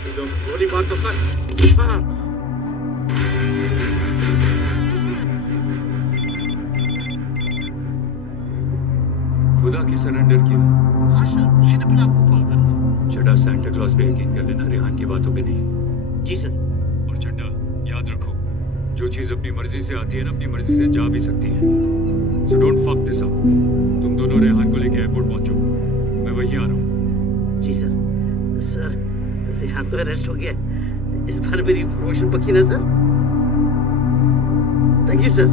गोली मार तो सर। हाँ। खुदा की सरेंडर किया। हाँ सर, उसी ने फिर आपको कॉल करना। चड्डा सेंटा क्लॉज पे यकीन कर लेना, रेहान की बातों पे नहीं। जी सर। और चड्डा याद रखो, जो चीज अपनी मर्जी से आती है ना, अपनी मर्जी से जा भी सकती है। So don't fuck this up. तुम दोनों रेहान को लेके एयरपोर्ट पहुंचो, मैं वहीं आ रहा हूँ। जी सर। सर, रेहान तो अरेस्ट हो गया। इस बार मेरी प्रमोशन पक्की ना सर? Thank you sir.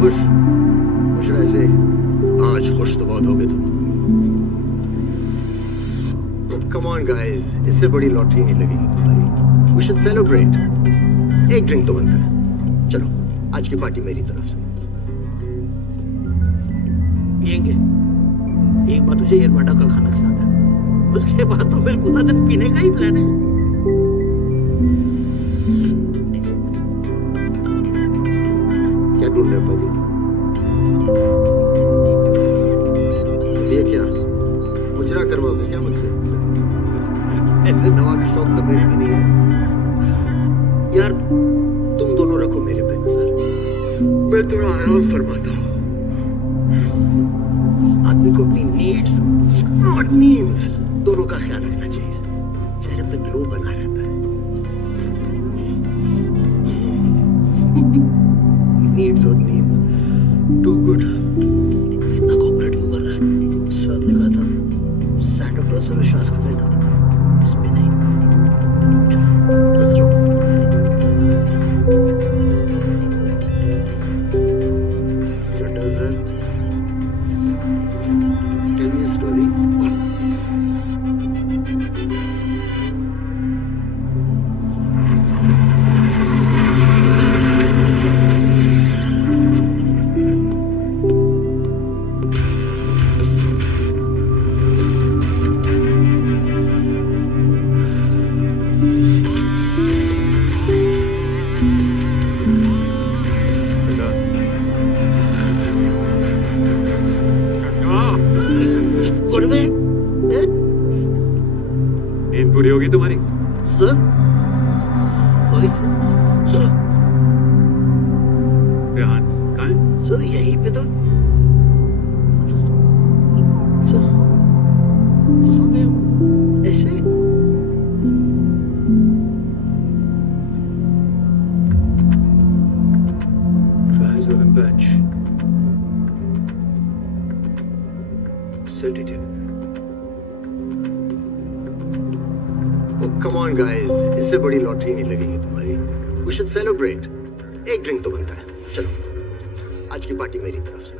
खुश खुश ऐसे आज खुश तो बहुत हो गए तुम। कम ऑन गाइस, इससे बड़ी लॉटरी नहीं लगेगी तुम्हारी। We should celebrate. एक ड्रिंक तो बनता है। चलो, आज की पार्टी मेरी तरफ से। पियेंगे? एक बार तुझे एयरवाडा का खाना खिलाता है, उसके बाद तो फिर पूरा दिन पीने का ही प्लान है। क्या ढूंढ रहे हो भाजी? ये क्या मुजरा करवाओगे क्या मुझसे? ऐसे नवाबी शौक तो मेरे भी नहीं है यार। तुम दोनों रखो मेरे पे नजर, मैं थोड़ा आराम फरमाता हूँ। आदमी को अपनी नीड्स और नीड्स दोनों का ख्याल रखना चाहिए। चेहरे पे ग्लो बना रहता है। नीड्स और नीड्स टू गुड। इतना कोऑपरेटिव कर रहा है। सर ने कहा था सैंटा क्लॉज पर विश्वास कर लेना, इसमें नहीं। चलो, Chadda sir, tell me a story. नींद पूरी होगी तुम्हारी? Sir, sorry sir. रेहान कहाँ है? सर यहीं पे तो। सर कहाँ गए ऐसे? Triazolam patch. Sedative. Come on guys, इससे बड़ी लॉटरी नहीं लगेगी तुम्हारी। We should celebrate. एक ड्रिंक तो बनता है। चलो, आज की पार्टी मेरी तरफ से।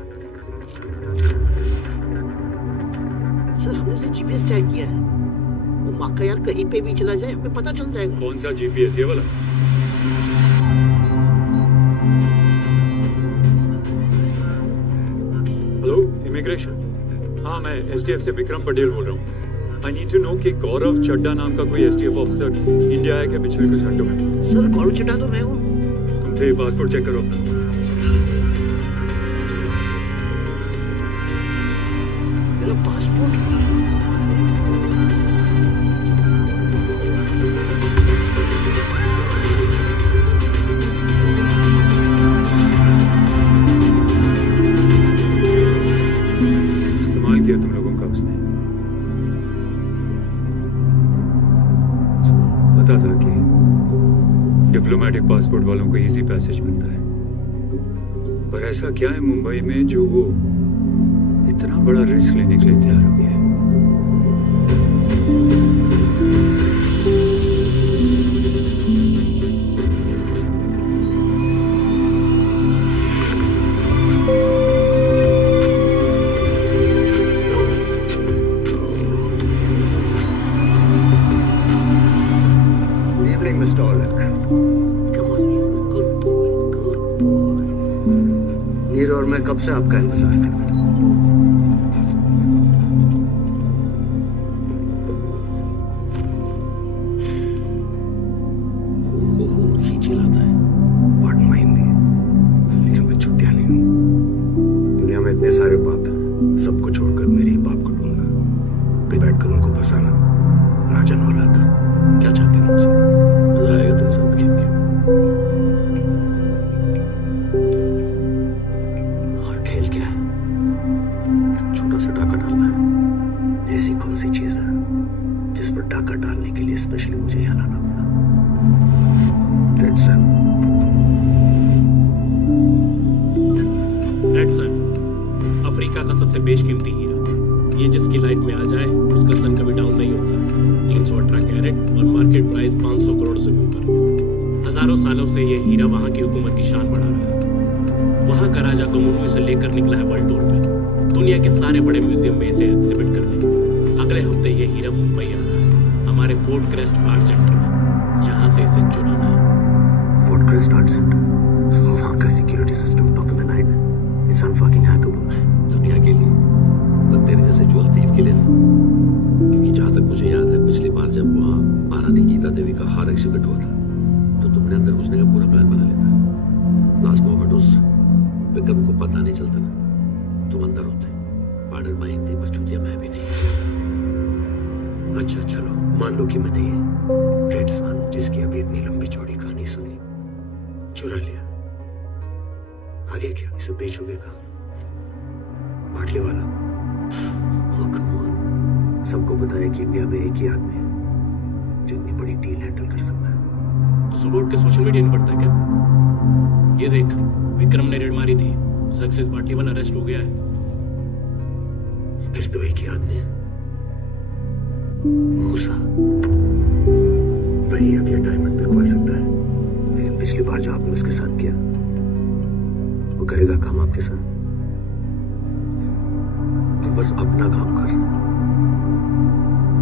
सर, हमने उसे जीपीएस टैग किया है। वो माँ का यार कहीं पे भी चला जाए हमें पता चल जाएगा। कौन सा जीपीएस? ये वाला? Hello, immigration. हाँ, मैं एसटीएफ से विक्रम पटेल बोल रहा हूँ। आई नीड टू नो कि गौरव चड्डा नाम का कोई एसटीएफ ऑफिसर इंडिया आया क्या पिछले कुछ घंटों में? सर, गौरव चड्डा तो मैं हूँ। तुम थे, पासपोर्ट चेक करो अपना। मेरा पासपोर्ट? इस्तेमाल किया तुम लोगों का उसने। पता था कि डिप्लोमेटिक पासपोर्ट वालों को इजी पैसेज मिलता है, पर ऐसा क्या है मुंबई में जो वो इतना बड़ा रिस्क लेने के लिए तैयार हो गया है? Mr. Olak. Come on, good boy, good boy. नीर और मैं कब से आपका इंतजार कर रहा हूँ। खून खींच लाता है। Pardon my हिंदी, लेकिन मैं चूतिया नहीं हूँ। दुनिया में इतने सारे बाप हैं, सबको छोड़कर मेरे ही बाप को ढूंढना, फिर बैठकर उनको फंसाना। राजा नौलख, क्या चाहते हैं मुझसे? मजा आएगा तेरे साथ खेल के। और खेल क्या है? छोटा सा डाका डालना है। ऐसी कौन सी चीज है जिस पर डाका डालने के लिए स्पेशली मुझे यहाँ लाना पड़ा? Red sun. Red sun Africa का सबसे बेशकीमती हीरा। ये जिसकी लाइफ में आ जाए उसका सन कभी डाउन नहीं होता। 318 कैरेट और मार्केट प्राइस 500 करोड़ से भी ऊपर। हजारों सालों से ये हीरा वहां की हुकूमत की शान बढ़ा रहा है। वहां का राजा कमुरू इसे लेकर निकला है वर्ल्ड टूर पे। दुनिया के सारे बड़े म्यूजियम में इसे एग्जिबिट करने। अगले हफ्ते ये हीरा मुंबई आ रहा है, हमारे फोर्ट क्रेस्ट आर्ट सेंटर में, जहां से इसे चुराना है। Fort Crest art centre? वहाँ का security system top of the line है। It's unfucking hackable. दुनिया के लिए, पर तेरे जैसे ज्वेल थीफ के लिए नहीं। क्योंकि जहां तक मुझे याद है, पिछली बार जब वहाँ महारानी गीता देवी का हार एग्जिबिट हुआ था, तो तुमने अंदर घुसने का पूरा प्लान बना लिया था। लास्ट मोमेंट उस विक्रम को पता नहीं चलता ना, तुम अंदर होते। पार्डर माँ हिंदी पर चूतिया मैं भी नहीं। अच्छा चलो, मान लो कि मैंने ये रेड सन, जिसकी अभी इतनी लंबी चौड़ी कहानी सुनी, चुरा लिया। आगे क्या? इसे बेचोगे कहाँ? बाटली वाला? Oh, come on. सबको पता है कि इंडिया में एक ही आदमी है जो इतनी बड़ी डील हैंडल कर सकता है। तो सुबह उठ के सोशल मीडिया नहीं पढ़ता है क्या? ये देख, विक्रम ने रेड मारी थी, सक्सेस पार्टी वाला अरेस्ट हो गया है। फिर तो एक ही आदमी है, मूसा। वही अब ये डायमंड बिकवा सकता है। लेकिन पिछली बार जो आपने उसके साथ किया, वो करेगा काम आपके साथ? तो बस अपना काम कर।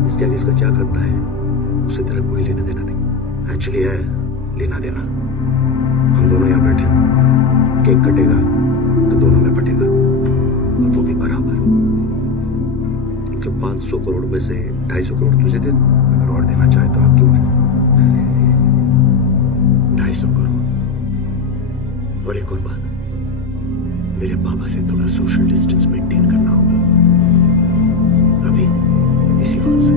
इसके आगे इसका क्या करना है उससे तेरा कोई लेना देना नहीं। एक्चुअली है लेना देना। हम दोनों यहाँ बैठे हैं, केक कटेगा तो दोनों में बटेगा, और वो भी बराबर। तो 500 करोड़ में से 250 करोड़ तुझे दे दूं। अगर और देना चाहे तो आपकी मर्जी। 250 करोड़। और एक और बात, मेरे बाबा से थोड़ा सोशल डिस्टेंस मेंटेन करना होगा अभी, इसी बात से।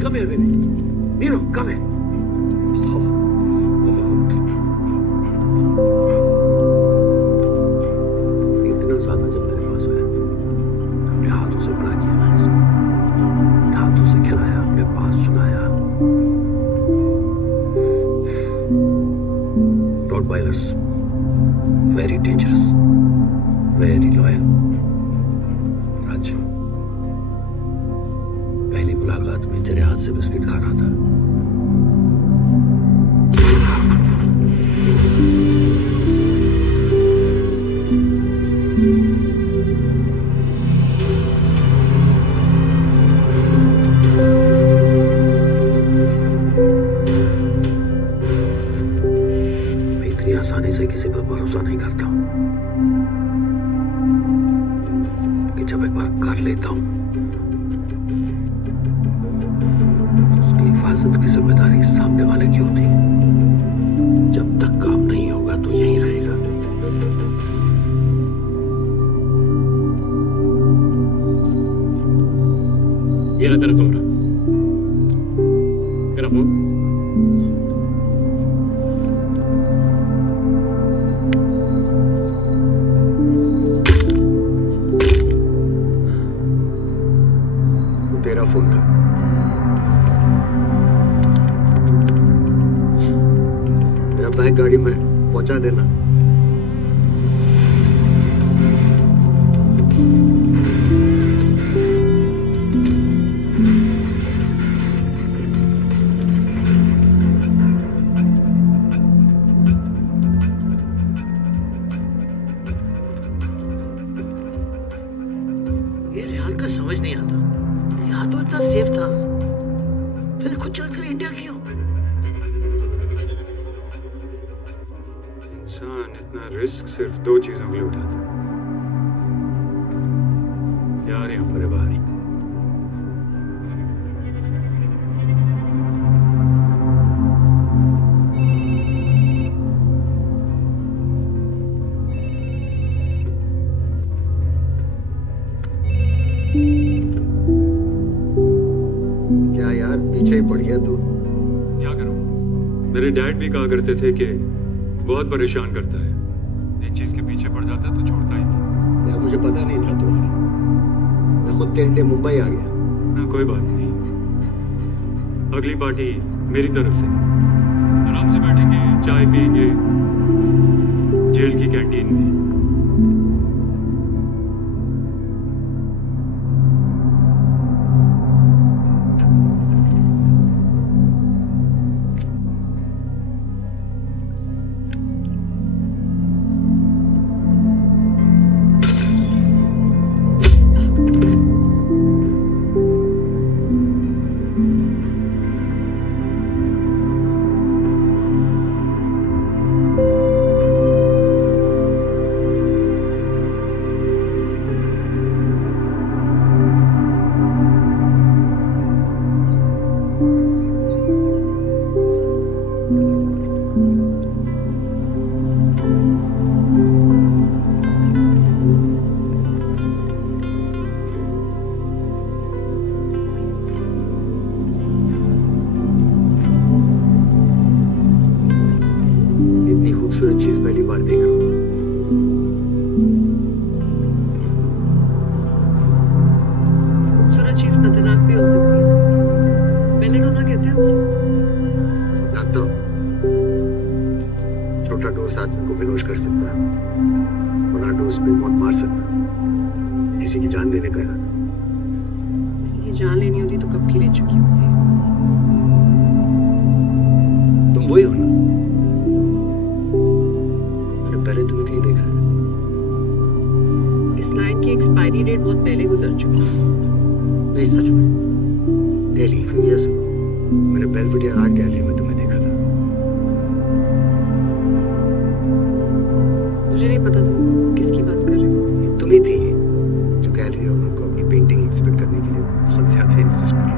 कम है बेबी, नीनो कम है। इतना ज्यादा जब मेरे पास आया, अपने हाथों से बड़ा किया मैंने इसको। अपने हाथों से खिलाया, अपने पास सुनाया। रॉटवाइलर्स वेरी डेंजरस, वेरी लॉयल। राज, पहली मुलाकात में तेरे हाथ से बिस्किट खा रहा था। मैं इतनी आसानी से किसी पर भरोसा नहीं करता हूं, कि जब एक बार कर लेता हूं तो उसकी हिफाजत की जिम्मेदारी सामने वाले की होती है। जब तक काम नहीं होगा तो यहीं रहेगा। ये रहा तेरा कमरा, तेरा फोन। वो तेरा फोन था। मेरा बैग गाड़ी में पहुंचा देना। ये रेहान का समझ नहीं आता, यहाँ तो इतना सेफ था, फिर खुद चलकर इंडिया क्यों? इंसान इतना रिस्क सिर्फ दो चीजों के लिए उठाता है, प्यार या परिवार। गया तो क्या करूं? मेरे डैड भी कहा करते थे कि बहुत परेशान करता है, एक चीज के पीछे पड़ जाता तो छोड़ता ही नहीं। यार मुझे पता नहीं था तुम्हारा, मैं खुद तेरे लिए मुंबई आ गया। ना कोई बात नहीं, अगली पार्टी मेरी तरफ से। आराम से बैठेंगे, चाय पियेंगे जेल की कैंटीन में। इतनी खूबसूरत चीज पहली बार देख रहा हूँ। खूबसूरत चीज खतरनाक भी हो सकती है। बेलेडोना कहते हैं उसे। जानता हूँ, छोटा डोज आदमी को बेहोश कर सकता है, बड़ा डोज पे मौत मार सकता है, किसी की जान लेने का इरादा। किसी की जान लेनी होती तो कब की ले चुकी होती। तुम वही हो ना? मैंने पहले तुम्हें कहीं देखा है। इस लाइन की एक्सपायरी डेट बहुत पहले गुजर चुकी है। नहीं, सच में दिल्ली फ्यू इयर्स मैंने बेल्वेडियर आर्ट गैलरी में तुम्हें देखा था। मुझे नहीं पता तुम किसकी बात कर रहे हो। ये तुम ही थी जो गैलरी ओनर को अपनी पेंटिंग एग्जिबिट करने के लिए बहुत ज्यादा इंसिस्ट कर रही थी।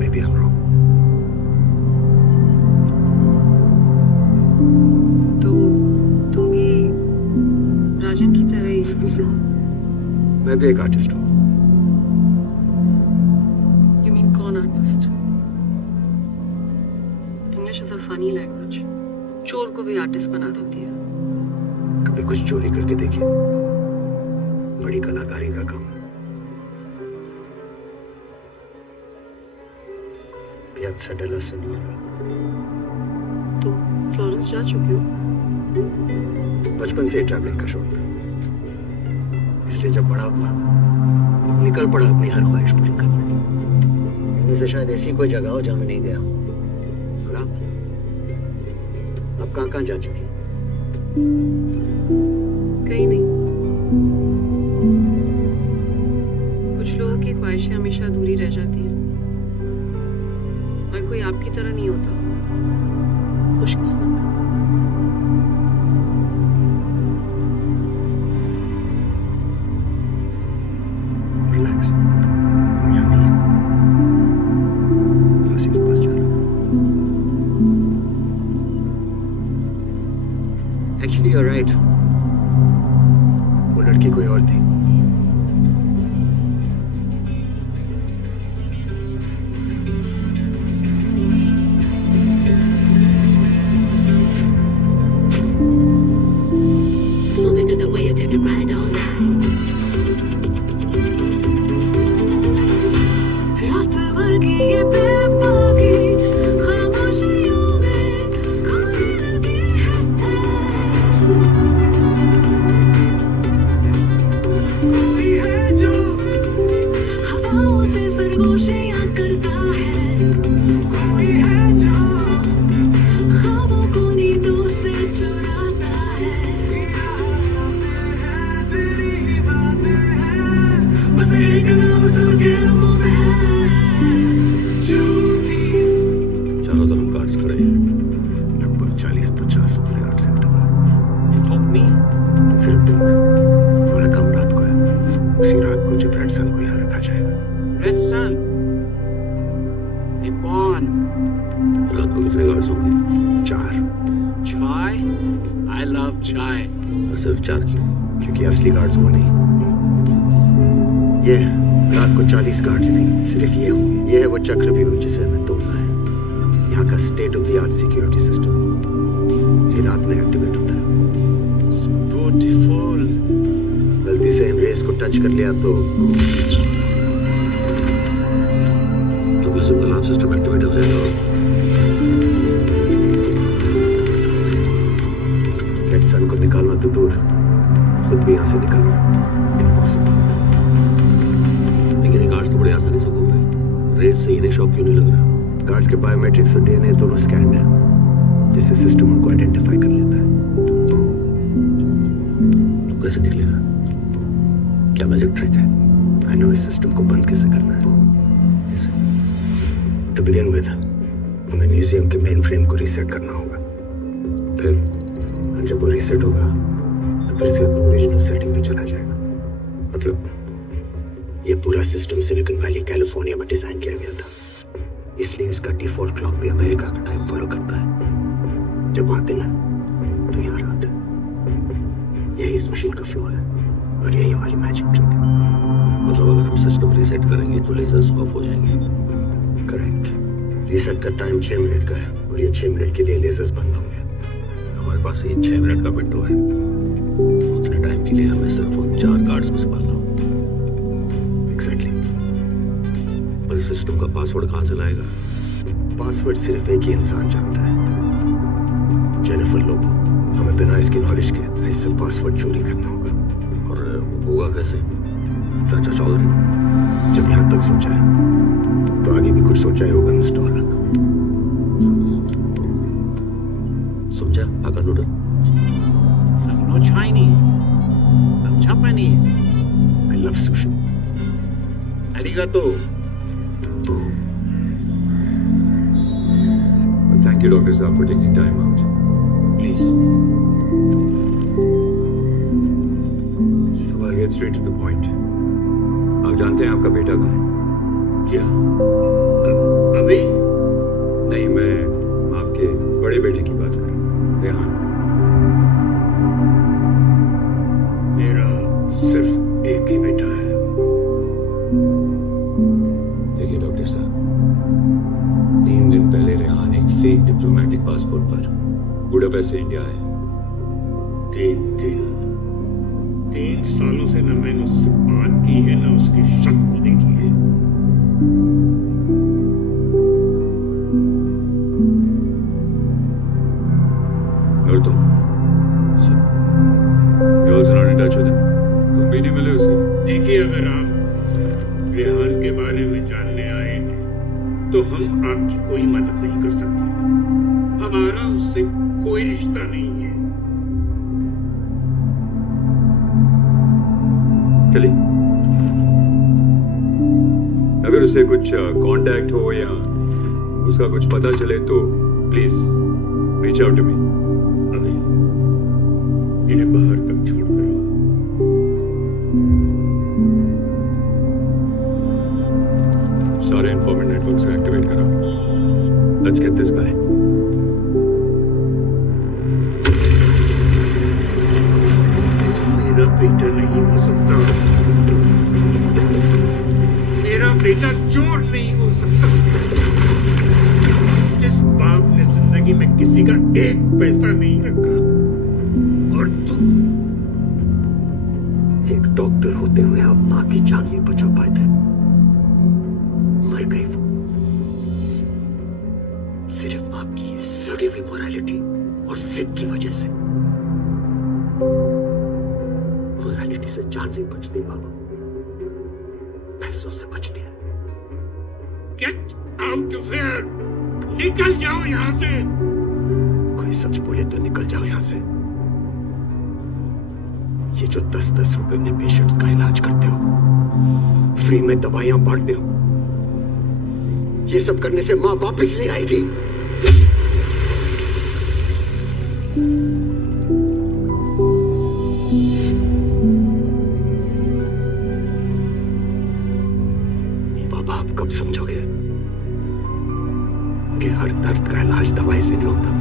Maybe I'm wrong. तो तुम भी राजन की तरह ही। मैं भी एक आर्टिस्ट हूँ। You mean कौन artist? English is a funny language. चोर को भी आर्टिस्ट बना देती है। कभी कुछ चोरी करके देखिए, बड़ी कलाकारी का काम है। Piazza della Signoria. तुम फ्लोरेंस जा चुके हो? बचपन से ट्रैवलिंग का शौक था, इसलिए जब बड़ा हुआ निकल पड़ा अपनी हर ख्वाहिश पूरी करने। इनमें से शायद ऐसी कोई जगह हो जहाँ मैं नहीं गया हूँ। और आप कहाँ जा चुकी हैं? कहीं नहीं। कुछ लोगों की ख्वाहिशें हमेशा अधूरी रह जाती हैं, और कोई आपकी तरह नहीं होता। खुशकिस्मत। रिलैक्स, मैं यहाँ नहीं हूँ। मैं उसी के पास जा रहा हूँ। Actually, you're right. वो लड़की कोई और थी। रात भर की ये बेबाकी खामोशियों में खोने लगी है। कोई है जो हवाओं से सरगोशियां करता है, कोई है जो ख्वाबों को नींदों से चुराता है। तेरी ही बातें हैं, बस एक नाम सबके लबों में है, झूठी। चारों तरफ गार्ड्स खड़े हैं। लगभग 40-50 पूरे आर्ट सेंटर में। You told me? सिर्फ दिन में, हमारा काम रात को है। उसी रात को जब रेड सन को यहाँ रखा जाएगा। Red Sun. Nippon. रात को कितने गार्ड्स होंगे? 4, Chai? I love chai. और सिर्फ 4 क्यों? क्योंकि असली गार्ड्स वो नहीं, ये रात को 40 गार्ड्स नहीं, सिर्फ ये होंगे। ये है वो चक्रव्यूह जिसे हमें तोड़ना है। यहाँ का state of the art security system ये रात में एक्टिवेट होता है। ब्यूटीफुल। गलती से इन रेस को टच कर लिया तो अलार्म सिस्टम एक्टिवेट हो जाएगा। डेड सन को निकालना तो दूर, खुद भी यहाँ से निकलना इम्पॉसिबल। लेकिन गार्ड्स तो बड़े आसानी से घूम रहे हैं। रेस से इन्हें शॉक क्यों नहीं लग रहा? गार्ड्स के बायोमेट्रिक्स और डीएनए दोनों स्कैन्ड है, जिससे सिस्टम उनको आइडेंटिफाई कर लेता है। तो कैसे निकलेगा? क्या मैजिक ट्रिक है? आई नो इस सिस्टम को बंद कैसे करना है। टू बिगिन विद हमें म्यूजियम के मेन फ्रेम को रीसेट करना होगा। फिर और जब वो रीसेट होगा तो फिर से अपना ओरिजिनल सेटिंग पे चला जाएगा। मतलब ये पूरा सिस्टम सिलिकॉन वैली कैलिफोर्निया में डिजाइन किया गया था, इसलिए इसका डिफॉल्ट क्लॉक भी अमेरिका का टाइम फॉलो करता है। जब वहां दिन है तो यहाँ रात है। यही इस मशीन का फ्लो है और यही हमारी मैजिक ट्रिक है। मतलब अगर हम सिस्टम रीसेट करेंगे तो लेजर्स ऑफ हो जाएंगे। करेक्ट। रीसेट का टाइम 6 मिनट का है और ये 6 मिनट के लिए लेजर्स बंद होंगे। हमारे पास ये 6 मिनट का विंडो है। उतने टाइम के लिए हमें सिर्फ उन 4 गार्ड्स को संभालना होगा। एग्जैक्टली। और इस सिस्टम का पासवर्ड कहाँ से लाएगा? पासवर्ड सिर्फ एक ही इंसान जानता है, जेनिफर लोबो। हमें बिना इसकी नॉलेज के इससे पासवर्ड चोरी करना होगा। और होगा कैसे? चाचा चौधरी जब यहाँ तक सोचा है तो आगे भी कुछ सोचा ही होगा मिस्टर हॉलक। समझा आका noodle? No Chinese. I'm Japanese. I love sushi. Arigato. Well, thank you, Dr. Saab, for taking time out. Please. So I'll get straight to the point. आप जानते हैं आपका बेटा कहाँ है? क्या? अभी? नहीं, मैं आपके बड़े बेटे की बात कर रहा हूँ, रेहान। मेरा सिर्फ एक ही बेटा है। देखिए डॉक्टर साहब, 3 दिन पहले रेहान एक फेक डिप्लोमेटिक पासपोर्ट पर बुडापेस्ट से इंडिया आया। 3 दिन। 3 सालों से न मैंने उससे बात की है न उसकी शक्ल देखी है। और तुम? You're also not in touch with him? तुम भी नहीं मिले उसे? देखिए, अगर आप रेहान के बारे में जानने आए हैं तो हम आपकी कोई मदद नहीं कर सकते। हमारा उससे कोई रिश्ता नहीं है। चलिए, अगर उसे कुछ कांटेक्ट हो या उसका कुछ पता चले तो please reach out to me. अभी इन्हें बाहर तक छोड़कर आओ। सारे इन्फॉर्मेट नेटवर्क्स को एक्टिवेट करो। Let's get this guy. मेरा बेटा नहीं हो सकता। मेरा बेटा चोर नहीं हो सकता। जिस बाप ने जिंदगी में किसी का एक पैसा नहीं रखा, और तुम एक डॉक्टर होते हुए आप माँ की जान नहीं बचा पाए थे। मर गई वो सिर्फ आपकी ये सड़ी हुई मोरालिटी और जिद की वजह से। मोरालिटी से जान नहीं बचती बाबा, पैसों से बचती है। Get out of here. निकल जाओ यहां से। कोई सच बोले तो निकल जाओ यहां से। ये जो 10-10 रुपए में पेशेंट्स का इलाज करते हो, फ्री में दवाइयां बांटते हो, ये सब करने से मां वापस नहीं आएगी। बाबा, आप कब समझोगे कि हर दर्द का इलाज दवाई से नहीं होता?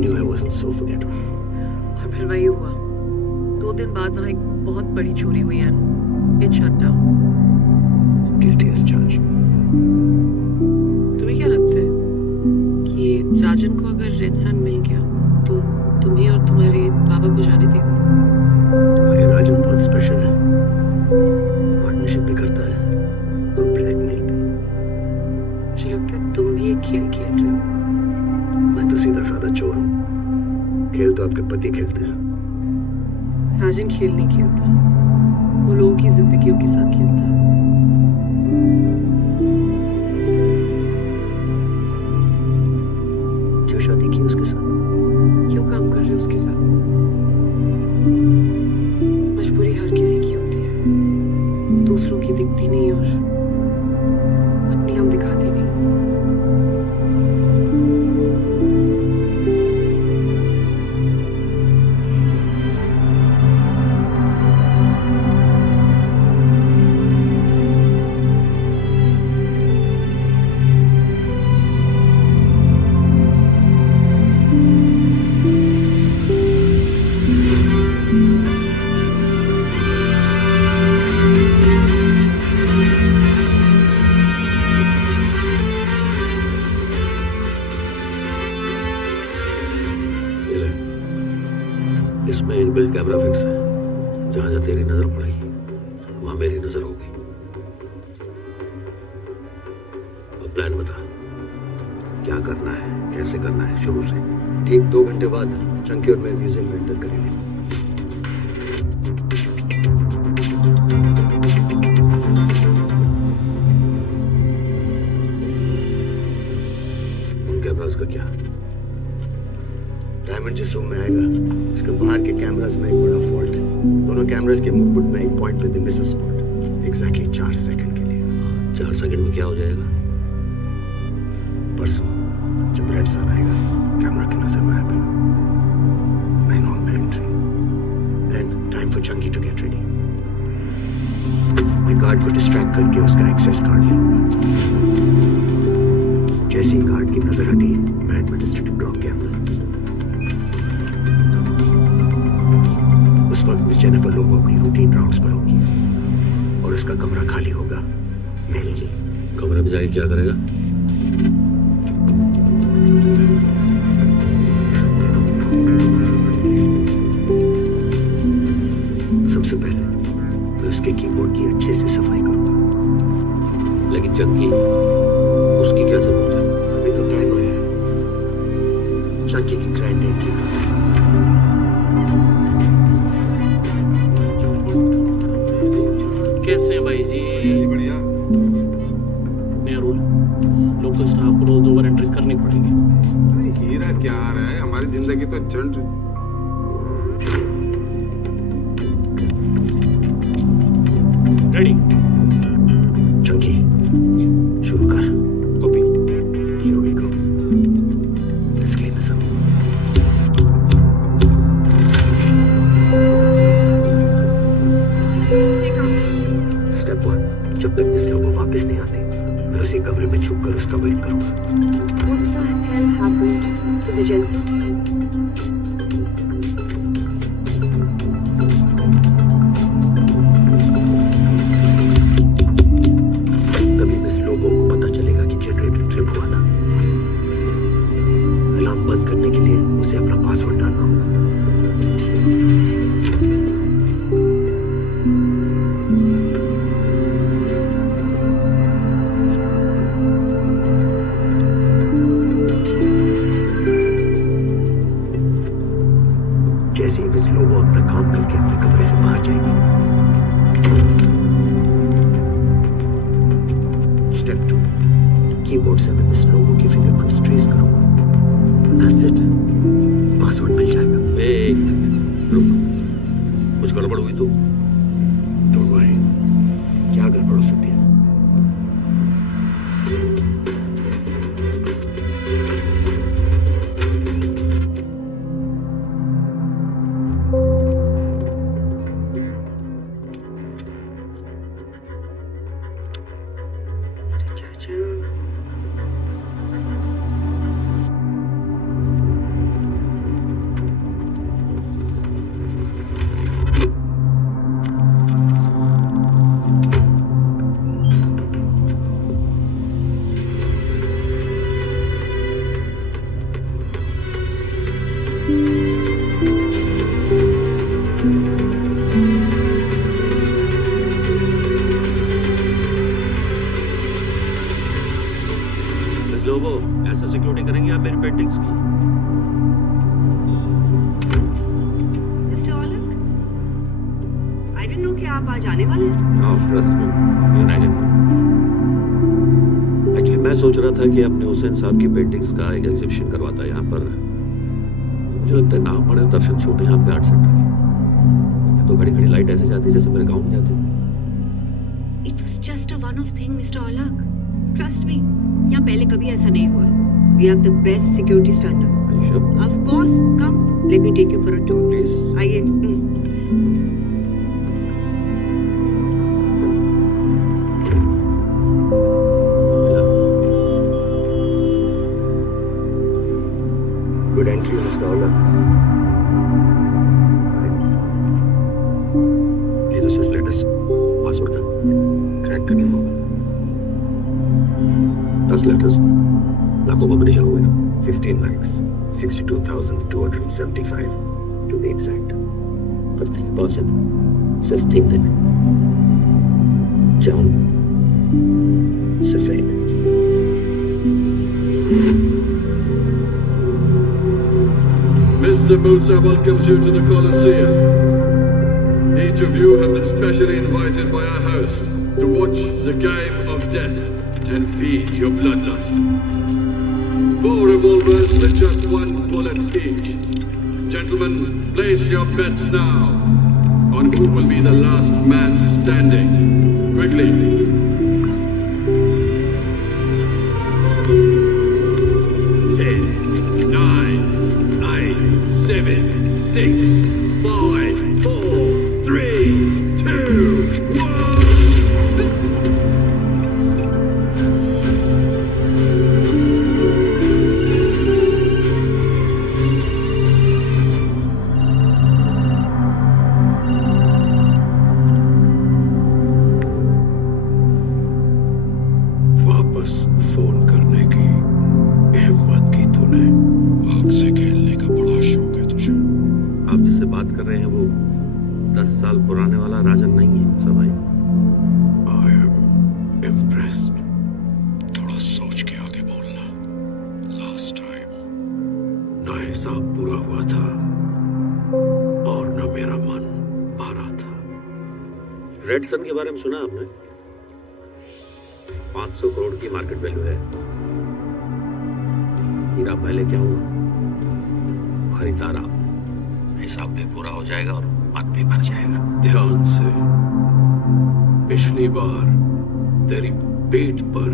knew I wasn't so forgettable. और फिर वही हुआ। 2 दिन बाद वहाँ एक बहुत बड़ी चोरी हुई है। It shut down. Guilty as charged. तुम्हें क्या लगता है कि राजन को अगर रेड सन मिल गया तो तुम्हें और तुम्हारे बाबा को जाने देगा? हमारे राजन बहुत स्पेशल है, पार्टनरशिप भी करता है और ब्लैकमेल भी। मुझे लगता है तुम भी एक खेल खेल रहे हो। मैं तो सीधा साधा चोर हूँ, खेल तो आपके पति खेलते हैं। राजन खेल नहीं खेलता, वो लोगों की जिंदगियों के साथ खेलता है। क्यों शादी की उसके साथ? क्यों काम कर रहे हो उसके साथ? मजबूरी हर किसी की होती है, दूसरों की दिखती नहीं और अपनी हम दिखाते नहीं। इसमें इनबिल्ट कैमरा फिक्स है, जहां जहां तेरी नजर पड़ेगी वहां मेरी नजर होगी। अब प्लान बता, क्या करना है, कैसे करना है शुरू से? ठीक 2 घंटे बाद चंकी और मैं म्यूजियम में एंटर करेंगे। उन कैमरास का क्या? डायमंड जिस रूम में आएगा इसके बाहर के कैमरास में एक बड़ा फॉल्ट है। दोनों कैमरास के मूवमेंट में एक पॉइंट पे they miss a spot exactly 4 second के लिए। 4 सेकंड में क्या हो जाएगा? परसों जब रेड सन आएगा कैमरा की नजर में आएगा, मैं नॉन में entry. Then time for Chunky to get ready. मैं गार्ड को डिस्ट्रैक्ट करके उसका एक्सेस कार्ड ले लूंगा। जैसे ही गार्ड की नजर हटी मैं एडमिनिस्ट्रेटिव ब्लॉक के अंदर। उस वक्त मिस जेनिफर लोगो अपनी रूटीन राउंड्स पर होगी और उसका कमरा खाली होगा मेरे लिए। कमरे में जाके क्या करेगा? सबसे पहले मैं उसके कीबोर्ड की अच्छे से सफाई करूंगा। लेकिन चंकी, उसकी क्या जरूरत है? अभी तो टाइम आया है चंकी की ग्रैंड एंट्री का। कैसे हैं भाई जी? बढ़िया। नया रूल, लोकल स्टाफ को रोज 2 बार एंट्री करनी पड़ेगी। अरे हीरा क्या आ रहा है, हमारी जिंदगी तो झंड। रेडी? चंकी शुरू कर। Copy. Here we go. Let's clean this up. Step 1. जब तक मिस लोगो वापस नहीं आते मैं उसी कमरे में छुप कर उसका वेट करूंगा। What the hell happened to the Jensen? तभी मिस लोगो को पता चलेगा कि जनरेटर ट्रिप हुआ था। अलार्म बंद करने के लिए उसे अपना पासवर्ड डालना होगा। आज आने वाले हैं? Trust me, United. एक्चुअली मैं सोच रहा था कि अपने हुसैन साहब की पेंटिंग्स का एक एग्जीबिशन करवाता यहाँ पर। मुझे लगता है नाम बड़े दर्शक छोटे हैं आपके आर्ट सेंटर के। तो घड़ी घड़ी लाइट ऐसे जाती है जैसे मेरे गाँव में जाती है। It was just a one-off thing, Mr. Alak. Trust me. यहाँ पहले कभी ऐसा नहीं हुआ। We have the best security standard. Are you sure? Of course. Come, let me take you for a tour. Please. आइए. Good entry, Mr. Alak. ये तो सिर्फ लेटेस्ट पासवर्ड था, क्रैक करना होगा। 10 लेटर्स लाखों कॉम्बिनेशन हुए ना। 15 lakhs, 62,275 to be exact. पर थिंक पॉसिबल, सिर्फ थिंक देना। John Safed. Mr. Musa welcomes you to the Colosseum. Each of you have been specially invited by our host to watch the game of death and feed your bloodlust. 4 revolvers with just 1 bullet each. Gentlemen, place your bets now on who will be the last man standing. Quickly. वापस phone करने की हिम्मत की तूने। आग से खेलने का बड़ा शौक है तुझे। आप जिससे बात कर रहे हैं वो 10 साल पुराने वाला राजन नहीं है सब भाई। I am impressed. थोड़ा सोच के आगे बोलना। Last time ना हिसाब पूरा हुआ था और ना मेरा मन भरा था। रेड सन के बारे में सुना आपने? 500 करोड़ की मार्केट वैल्यू है। हीरा पहले क्या हुआ? खरीदार आप, हिसाब भी पूरा हो जाएगा और मन भी भर जाएगा। ध्यान से। पिछली बार तेरी पेट पर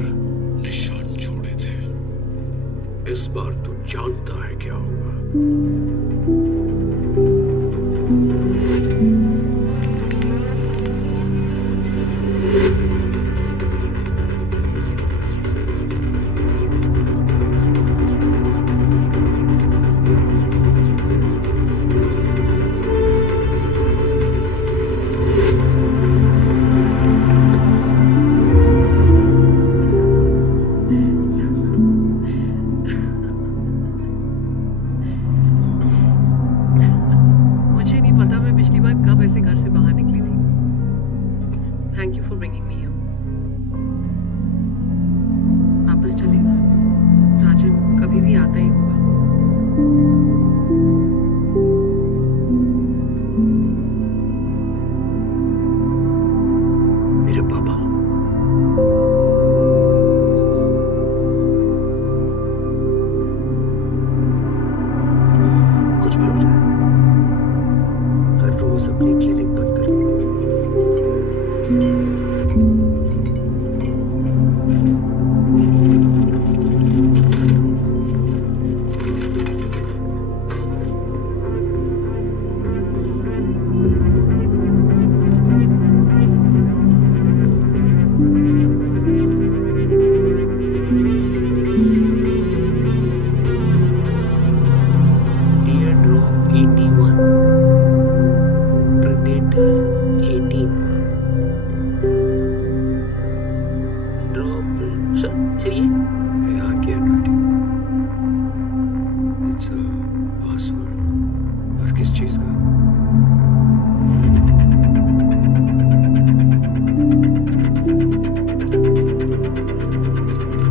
निशान छोड़े थे। इस बार तू जानता है क्या होगा। मुझे नहीं पता मैं पिछली बार कब ऐसे घर से बाहर निकली थी। Thank you for bringing me here. वापस चले। राजन कभी भी आता ही होगा। मेरे पापा। कुछ भी हो जाए, हर रोज अपनी क्लिनिक बंद कर। Teardrop 81, Predator 18, Drop सर ये यहाँ की हैंडराइटिंग। It's a password. पर किस चीज का?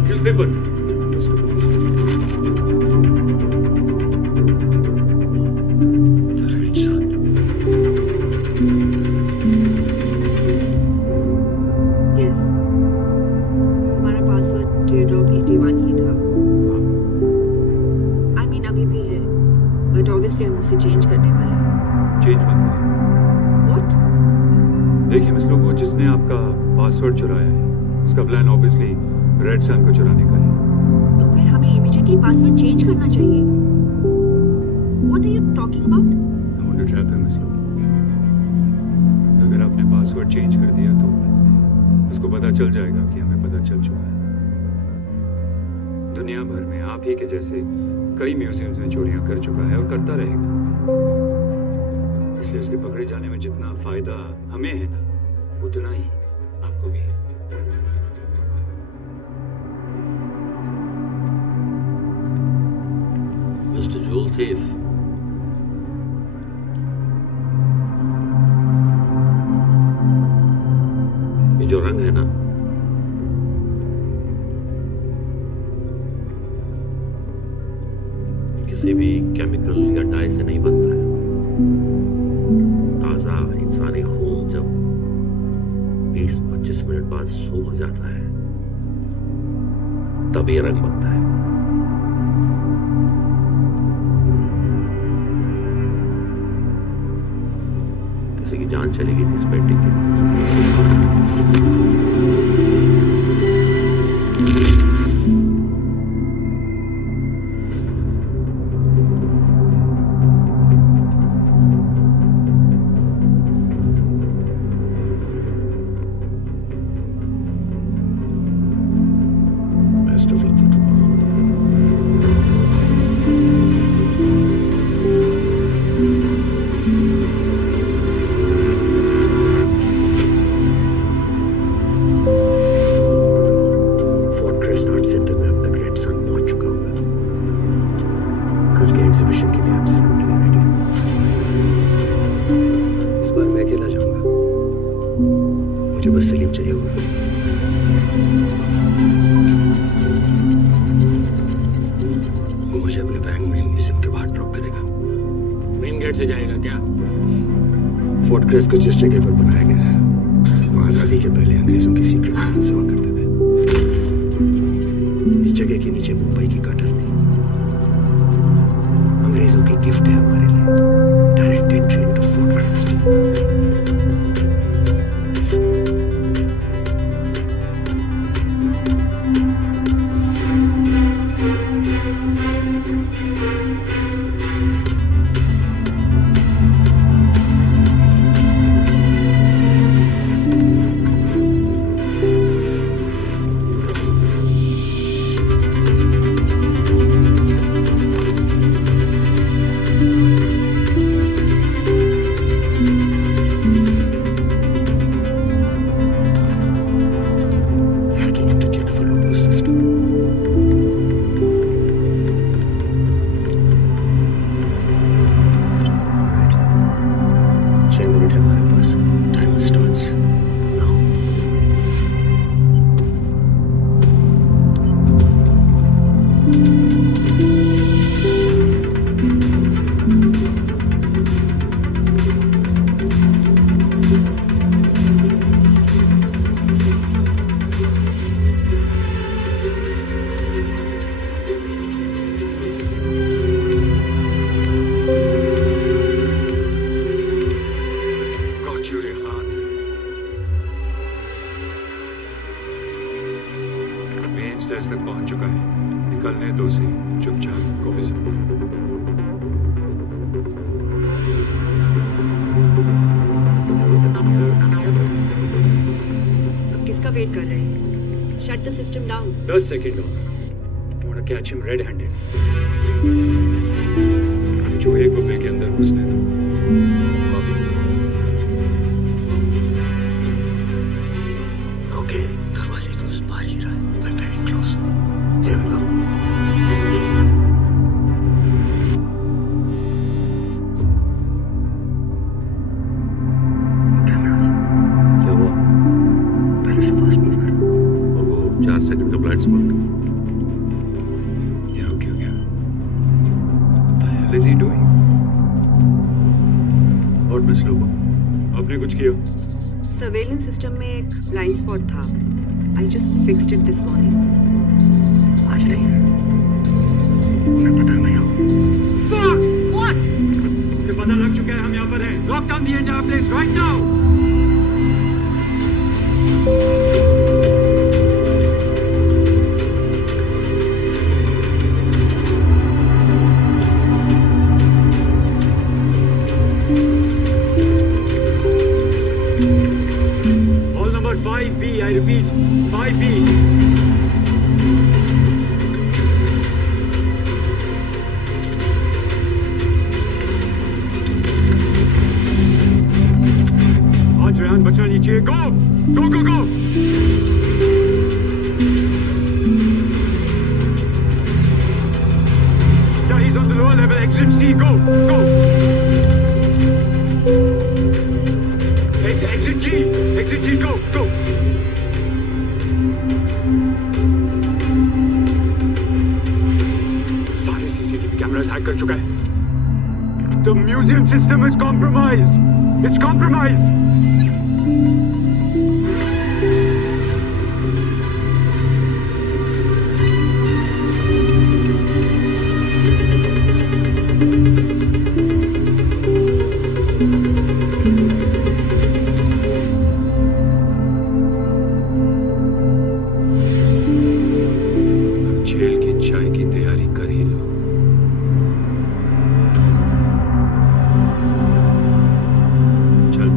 न्यूज़पेपर। बट ऑब्वियसली हम उसे चेंज करने वाले हैं। चेंज मत करिए। व्हाट? देखिए मिस लोगो, जिसने आपका पासवर्ड चुराया है उसका प्लान ऑब्वियसली रेड सन को चुराने का है। तो फिर हमें इमीडिएटली पासवर्ड चेंज करना चाहिए। What are you talking about? I want to trap him Miss Logo. अगर आपने पासवर्ड चेंज कर दिया तो उसको पता चल जाएगा कि हमें पता चल चुका है। दुनिया भर में आप ही के जैसे कई म्यूजियम्स में चोरियां कर चुका है और करता रहेगा। इसलिए उसके पकड़े जाने में जितना फायदा हमें है ना, उतना ही आपको भी है। मिस्टर जूल थीफ, ये जो रंग है ना, किसी भी केमिकल या डाई से नहीं बनता है। ताजा इंसानी खून जब 20-25 मिनट बाद सूख जाता है तब ये रंग बनता है। किसी की जान चली गई थी इस पेंटिंग के लिए। Best of luck for tomorrow. Fort Kress art centre में अब तक रेड सन पहुंच चुका होगा। कल के एग्जीबिशन के लिए एब्सोल्युटली रेडी। इस बार मैं अकेला जाऊंगा। मुझे बस सलीम चाहिए होगा। वो मुझे अपने वैन में म्यूजियम के बाहर ड्रॉप करेगा। मेन गेट से जाएगा क्या? फोर्ट क्रेस को जिस जगह पर बनाया गया है वहाँ आजादी के पहले अंग्रेजों की सीक्रेट ऑफिस हुआ करते थे। इस जगह के नीचे मुंबई की गटर थी। अंग्रेजों की गिफ्ट है हमारे लिए, direct entry into Fort Kress. Hacking into Jennifer Lobo's system. Right. 6 minute है हमारे पास। Timer starts now. Got you, Rehan. Main stage तक पहुंच चुका है। निकलने दो से चुपचाप। कॉपी से। अब किसका वेट कर रहे हैं? Shut the system down. 10 second और। I want to catch him red-handed. चूहे को बिल के अंदर घुसने दो। कॉपी। Okay, दरवाजे के उस पार ही रहा है। We're very close. Here we go. Cameras. क्या हुआ? पहले से फास्ट मूव कर। और वो 4 सेकंड का ब्लाइंड स्पॉट। ये रुक क्यों गया? What the hell is he doing? और मिस लोगो, आपने कुछ किया? सर्वेलेंस सिस्टम में एक ब्लाइंड स्पॉट था। I just fixed it this morning. आज नहीं। मैं पता मैं हूँ। Fuck! What? Lock down the entire place right now! Hall number 5B, I repeat, 5B. बचा लीजिए गो गो गो गो Yeah, he's on the lower level, exit C, go go exit G, go go सारे CCTV cameras hack कर चुका है The museum system is compromised. It's compromised. Jail की चाय की तैयारी कर ही लो चल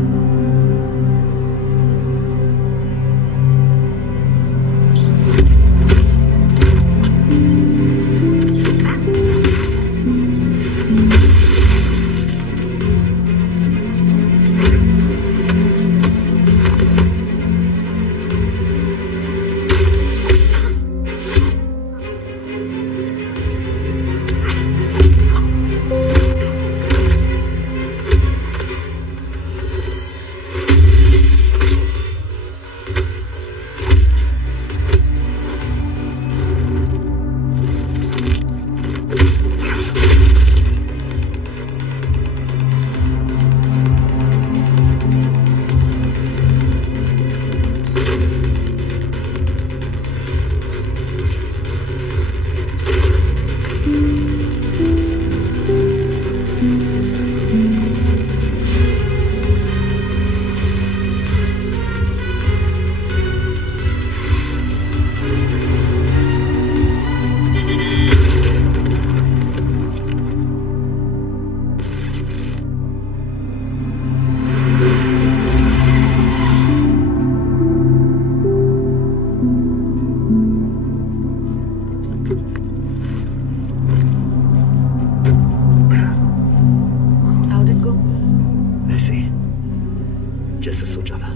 जैसे सोचा था।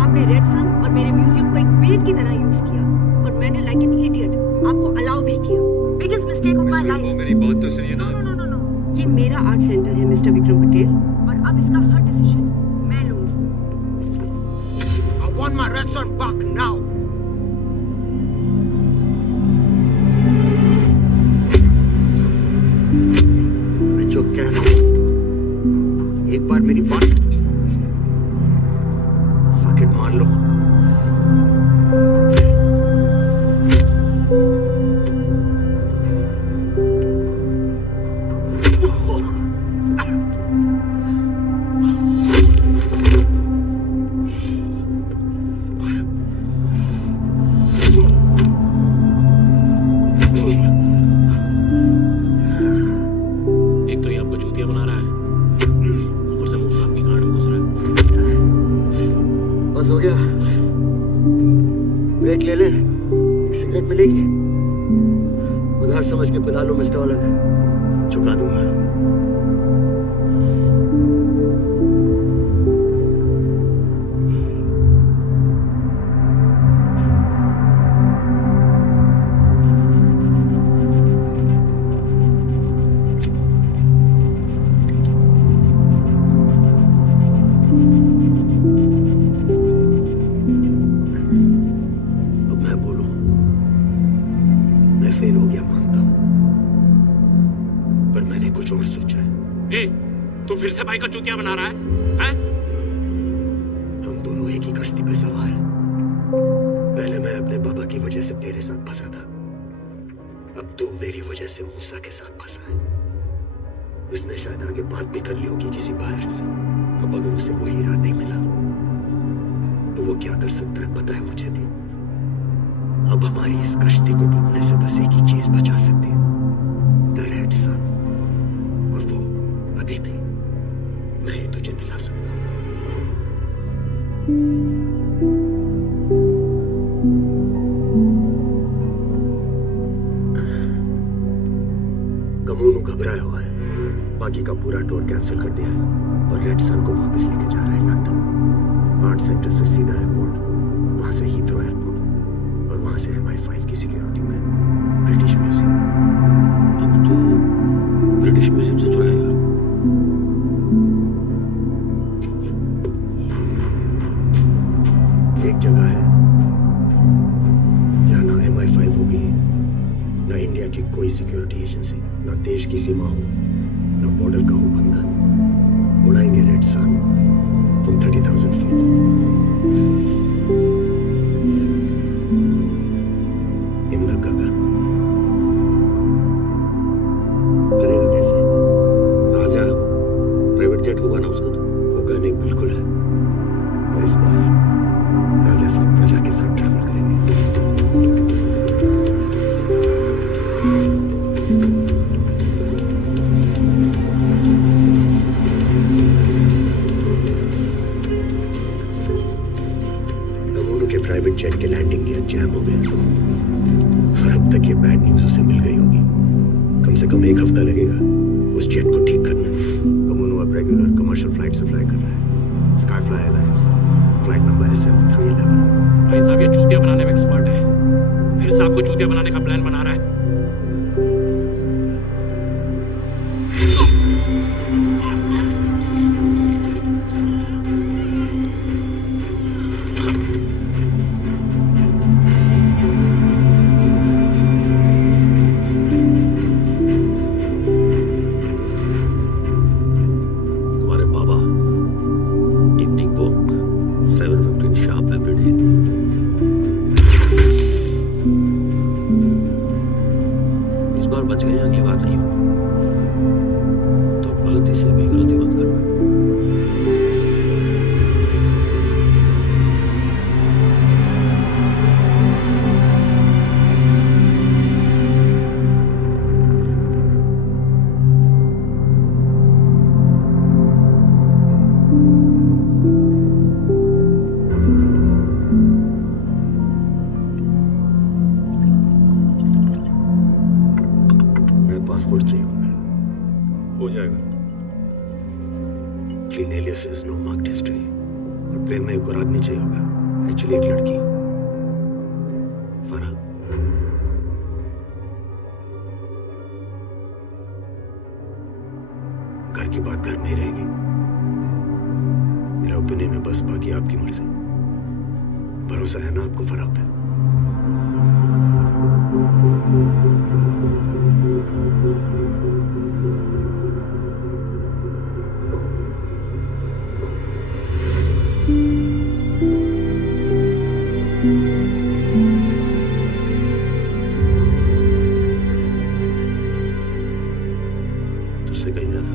आपने रेड सन और मेरे म्यूजियम को एक पेट की तरह यूज किया और मैंने लाइक एन इडियट आपको अलाउ भी किया। Biggest mistake of my life. मेरी बात तो सुनिए ना। नो। ये मेरा आर्ट सेंटर है मिस्टर विक्रम पटेल और अब इसका हर डिसीजन मैं लूंगी। I want my red son back now. मैं जो कह रहा हूं, एक बार मेरी बात फक इट मान लो। एक तो ये आपको चूतिया बना रहा है, ऊपर से मुंह साहब की गांड में घुस रहा है। बस हो गया, ब्रेक ले ले, एक सिगरेट मिलेगी, उधार समझ के पिला लो मिस्टर अलग, चुका दूंगा। अब मैं बोलूं, मैं फेल हो गया मानता हूं, पर मैंने कुछ और सोचा है। ए, तू फिर से भाई का चूतिया बना रहा है? हैं? हम दोनों एक ही कश्ती पे सवार हैं। पहले मैं अपने बाबा की वजह से तेरे साथ फंसा था, अब तू मेरी वजह से मूसा के साथ फंसा है। उसने शायद आगे बात भी कर ली होगी किसी बाहर से। अब अगर उसे वो हीरा नहीं मिला तो वो क्या कर सकता है पता है मुझे भी। अब हमारी इस कश्ती को डूबने से बस एक ही चीज बचा सकती है, द रेड सन। और वो अभी भी मैं ही तुझे दिला सकता हूं। गमोनू घबराया हुआ है, बाकी का पूरा टूर कैंसिल कर दिया है और रेड सन को वापस लेके जा रहा है लंदन। आर्ट सेंटर से सीधा एयरपोर्ट, वहां से हीथ्रो एयरपोर्ट और वहां से MI5 की सिक्योरिटी में ब्रिटिश म्यूजियम। अब तो ब्रिटिश म्यूजियम से चुराएगा। एक जगह है जहां ना MI5 होगी, ना इंडिया की कोई सिक्योरिटी एजेंसी, ना देश की सीमा हो, ना बॉर्डर का हो बंधन। उड़ाएंगे red sun from 30,000 feet in the गगन। करेगा कैसे? राजा प्राइवेट जेट होगा ना उसका तो। होगा नहीं, बिल्कुल है, पर इस बार राजा साहब प्रजा के साथ ट्रैवल करेंगे। गमोनू के प्राइवेट जेट के लैंडिंग गियर जैम हो गए और अब तक ये बैड न्यूज उसे मिल गई होगी। कम से कम 1 हफ्ता लगेगा उस जेट को ठीक करने। गमोनू अब रेगुलर कमर्शियल फ्लाइट से फ्लाई कर रहा है, sky fly airlines, flight number SF311। भाई साहब ये चूतिया बनाने में एक्सपर्ट है, फिर से आपको चूतिया बनाने का प्लान बना रहा है। तुम्हारे बाबा इवनिंग वॉक 7:15 शार्प एवरीडे। इस बार बच गए, अगली बार नहीं होगा। तो गलती से भी गलती मत करना। मैं पासपोर्ट चाहिए होगा। हो जाएगा। Clean aliases, no marked history, और प्लेन में एक और आदमी चाहिए होगा, एक्चुअली एक लड़की, फरह। घर की बात घर में ही रहेगी। मेरा ओपिनियन है बस, बाकी आपकी मर्जी। भरोसा है ना आपको फरह पे? तुझसे कहीं ज्यादा।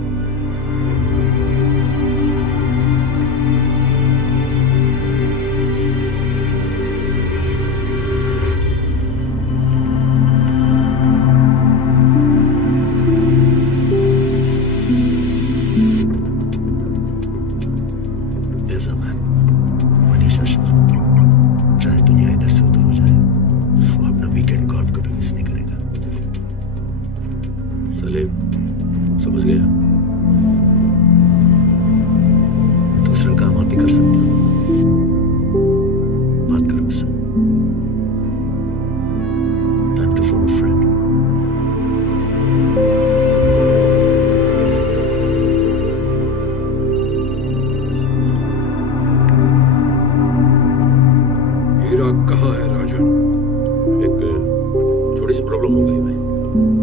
थोड़ी सी प्रॉब्लम हो गई भाई।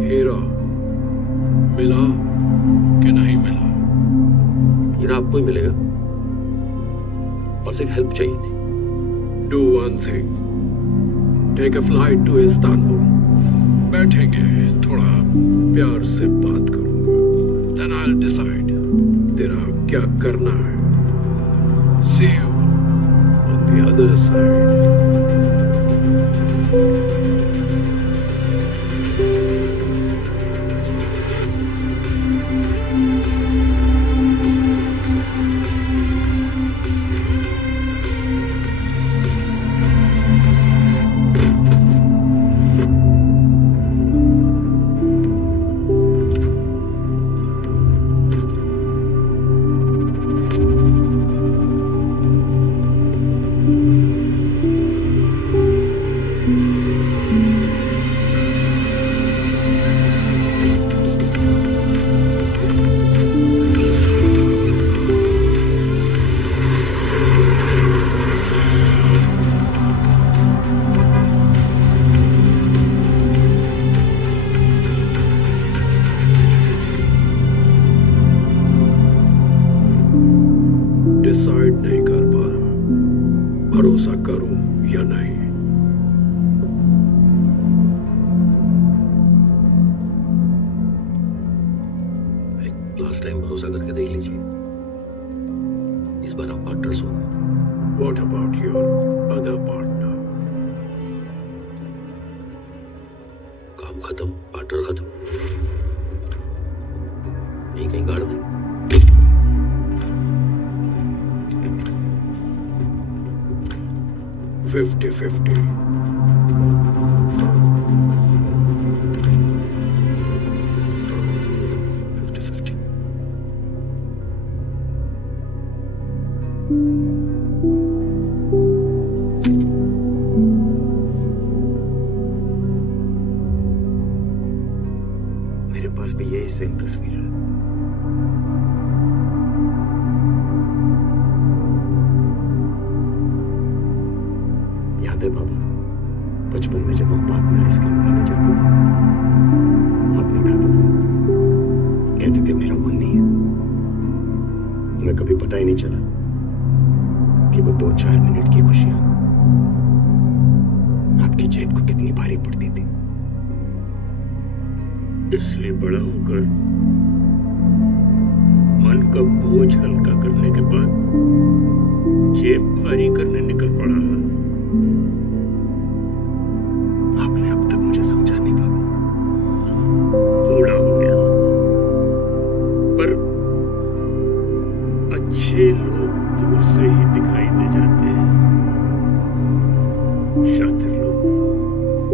हीरा मिला कि नहीं मिला? हीरा आपको ही मिलेगा, बस एक हेल्प चाहिए थी। Do one thing. Take a flight to Istanbul. बैठेंगे, थोड़ा प्यार से बात करूंगा। Then I'll decide तेरा क्या करना है। See you on the other side. Decide नहीं कर पा रहा, भरोसा करूं या नहीं। लास्ट टाइम भरोसा करके देख लीजिए, इस बार आप पार्टनर्स होंगे। What about your other partner? काम खत्म, पार्टनर खत्म। यही कहीं गाड़ दें। 50-50. मेरे पास भी यही सेम तस्वीर है। याद है बाबा, बचपन में जब हम पार्क में आइसक्रीम खाने जाते थे, आप नहीं खाता था, कहते थे मेरा मन नहीं है। हमें कभी पता ही नहीं चला कि वो 2-4 मिनट की खुशियां आपकी जेब को कितनी भारी पड़ती थी। इसलिए बड़ा होकर मन का बोझ हल्का करने के बाद जेब भारी करने निकल पड़ा है। आपने अब तक मुझे समझा नहीं बाबा। बूढ़ा हो गया, पर अच्छे लोग दूर से ही दिखाई दे जाते हैं। शातिर लोग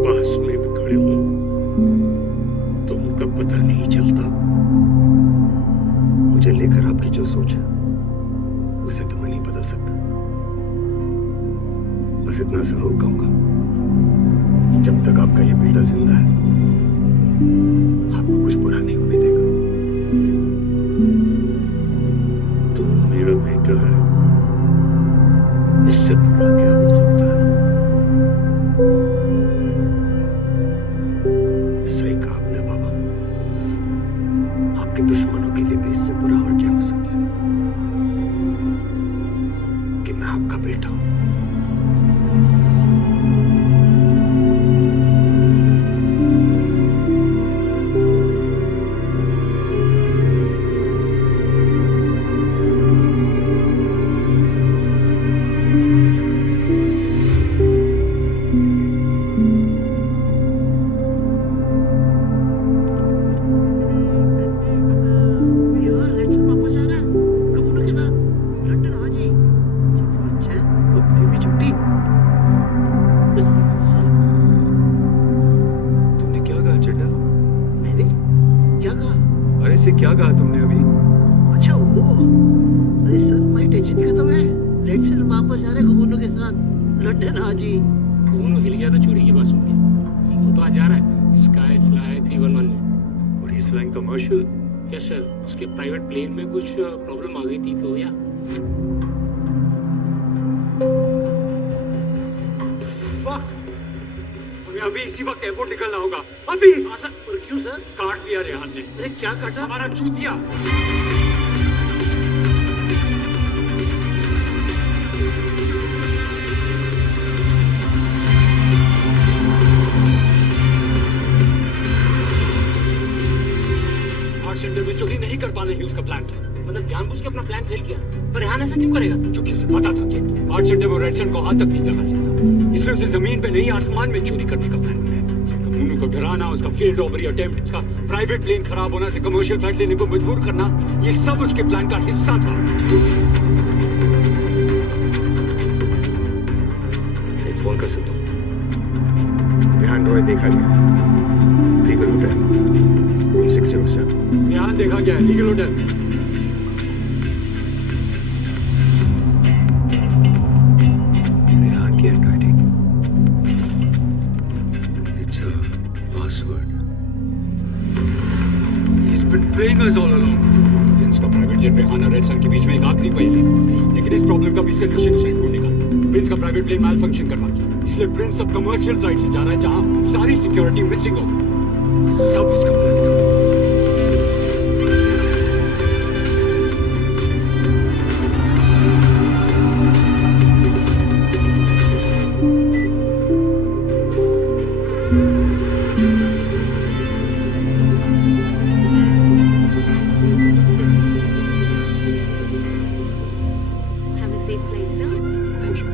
पास में भी खड़े हों तो उनका पता नहीं चलता। मुझे लेकर आपकी जो सोच है उसे तो मैं नहीं बदल सकता। बस इतना जरूर कहूंगा कि जब तक आपका ये बेटा जिंदा है, आपको कुछ बुरा नहीं होने देगा। तो मेरा बेटा है, इससे बुरा क्या हो सकता है? सही कहा आपने बाबा। आपके दुश्मनों के लिए भी इससे बुरा और क्या हो सकता है कि मैं आपका बेटा हूं। तुमने क्या कहा चड्डा? मैंने क्या कहा? अरे से क्या कहा तुमने अभी? अच्छा वो, अरे सर हमारी टेंशन खत्म है। लेट से वापस जा रहे घुमोनों के साथ लंदन हाजी। घुमोनों हिल गया था चोरी की बात सुन के। वो तो आज जा रहा है स्काई फ्लाई 311 में। और he's flying commercial? Yes sir, उसके प्राइवेट प्लेन में कुछ प्रॉब्लम आ गई थी तो या Fuck! हमें अभी इसी वक्त एयरपोर्ट निकलना होगा, अभी। सर, और क्यों सर? काट दिया रेहान ने। अरे क्या काटा? हमारा चूतिया। आर्ट सेंटर में चोरी नहीं कर पाने ही उसका प्लान था। मतलब जानबूझ के अपना प्लान फेल किया। पर रेहान ऐसा क्यों करेगा? क्योंकि उसे पता था कि आर्ट सेंटर में रेडसन को हाथ तक नहीं लगा सकता, इसलिए उसे जमीन पे नहीं आसमान में चोरी करने का प्लान बनाया। कम्युनू को डराना, उसका फील्ड रॉबरी अटेम्प्ट, उसका प्राइवेट प्लेन खराब होना से कमर्शियल फ्लाइट लेने को मजबूर करना, ये सब उसके प्लान का हिस्सा था। एक फोन कर सकता हूँ। रेहान रॉय देखा गया, लीगल होटल, रूम 607। रेहान देखा गया है, लीगल होटल। रेहान की handwriting, it's a password. He's been playing us all along. Prince का प्राइवेट जेट रेहान और रेडसन के बीच में एक आखिरी पहेली, लेकिन इस प्रॉब्लम का भी सोल्यूशन इसने ढूंढ निकाला। प्रिंस का प्राइवेट प्लेन मैल फंक्शन करवा दिया, इसलिए प्रिंस अब कमर्शियल फ्लाइट से जा रहा है जहां सारी सिक्योरिटी मिसिंग हो। सब उसका प्लान था। Have a safe flight, sir. Thank you.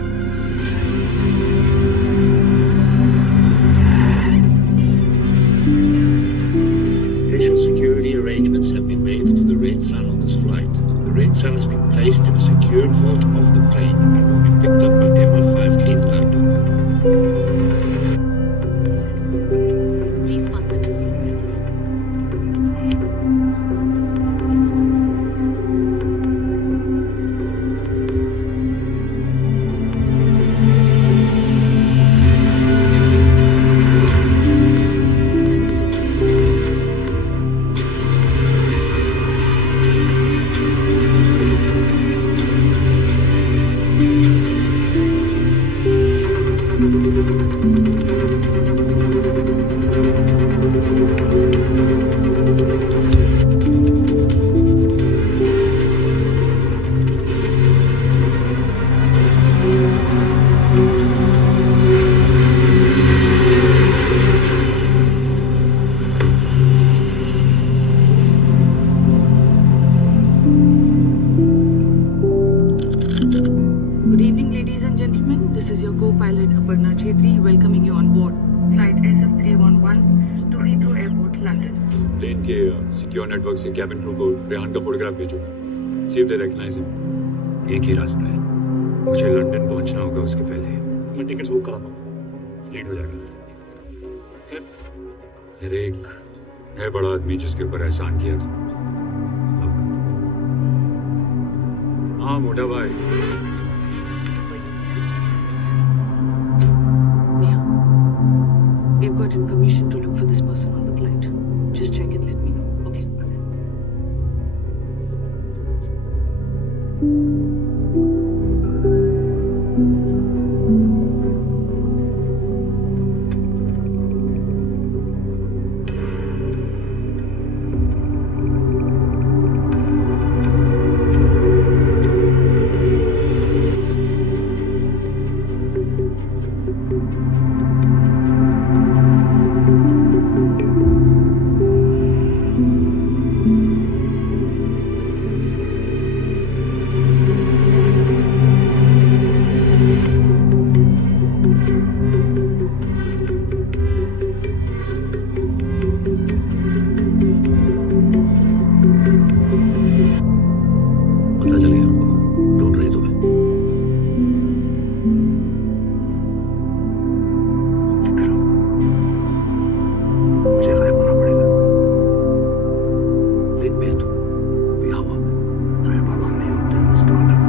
Special security arrangements have been made to the Red Sun on this flight. The Red Sun has been placed in a secured vault of the plane and will be picked up by MI5 Clean Flight. Please fasten your seatbelts. Good evening, ladies and gentlemen. This is your co-pilot Aparna Chetri welcoming you on board flight SF311 to Heathrow Airport, London. Plane के secure network से cabin crew को रेहान का photograph भेजो। See if they recognize him. एक ही रास्ता है, मुझे London पहुंचना होगा उसके पहले। मैं टिकट्स बुक कराता हूँ। लेट हो जाएगा। मेरे एक है बड़ा आदमी जिसके ऊपर एहसान किया था। हाँ मोटा भाई। Neha, we've got information to look for this person on the flight. Just check and let me know, okay? पता चल गया उनको, ढूंढ रही तुम्हें। विक्रम, मुझे गायब होना पड़ेगा। प्लेन पे है तू, भी हवा में। गायब हवा में होते हैं मिस्टर ऑलक।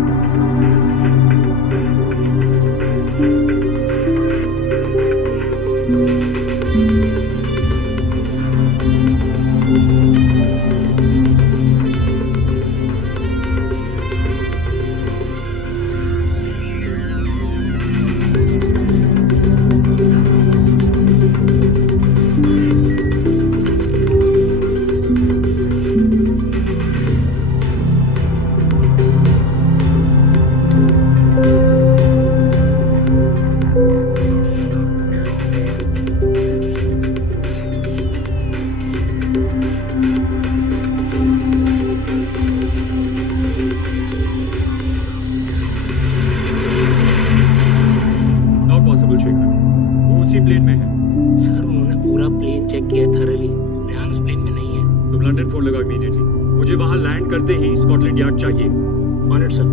सर उन्होंने पूरा प्लेन चेक किया थरली, रेहान उस प्लेन में नहीं है। तुम लंदन फोन लगाओ इमीडिएटली। मुझे वहां लैंड करते ही स्कॉटलैंड यार्ड चाहिए। On it sir.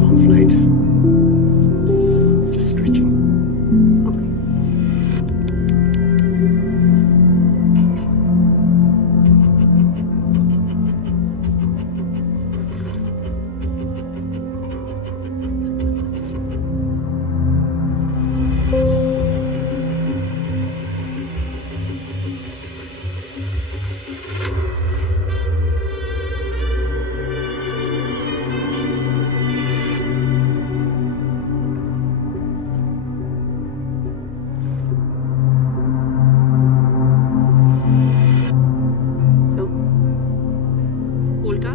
Long flight. Just stretching. Okay. So, Ulta?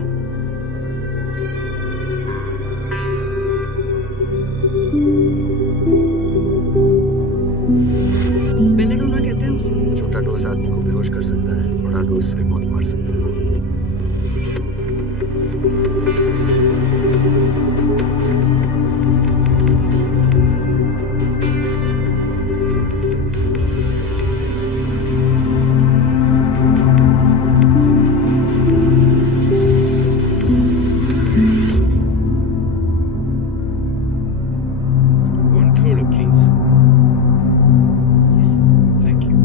Belladonna कहते हैं उसे। छोटा डोज आदमी को बेहोश कर सकता है, बड़ा डोज से मौत मार सकता है। One cola, please. Yes. Thank you.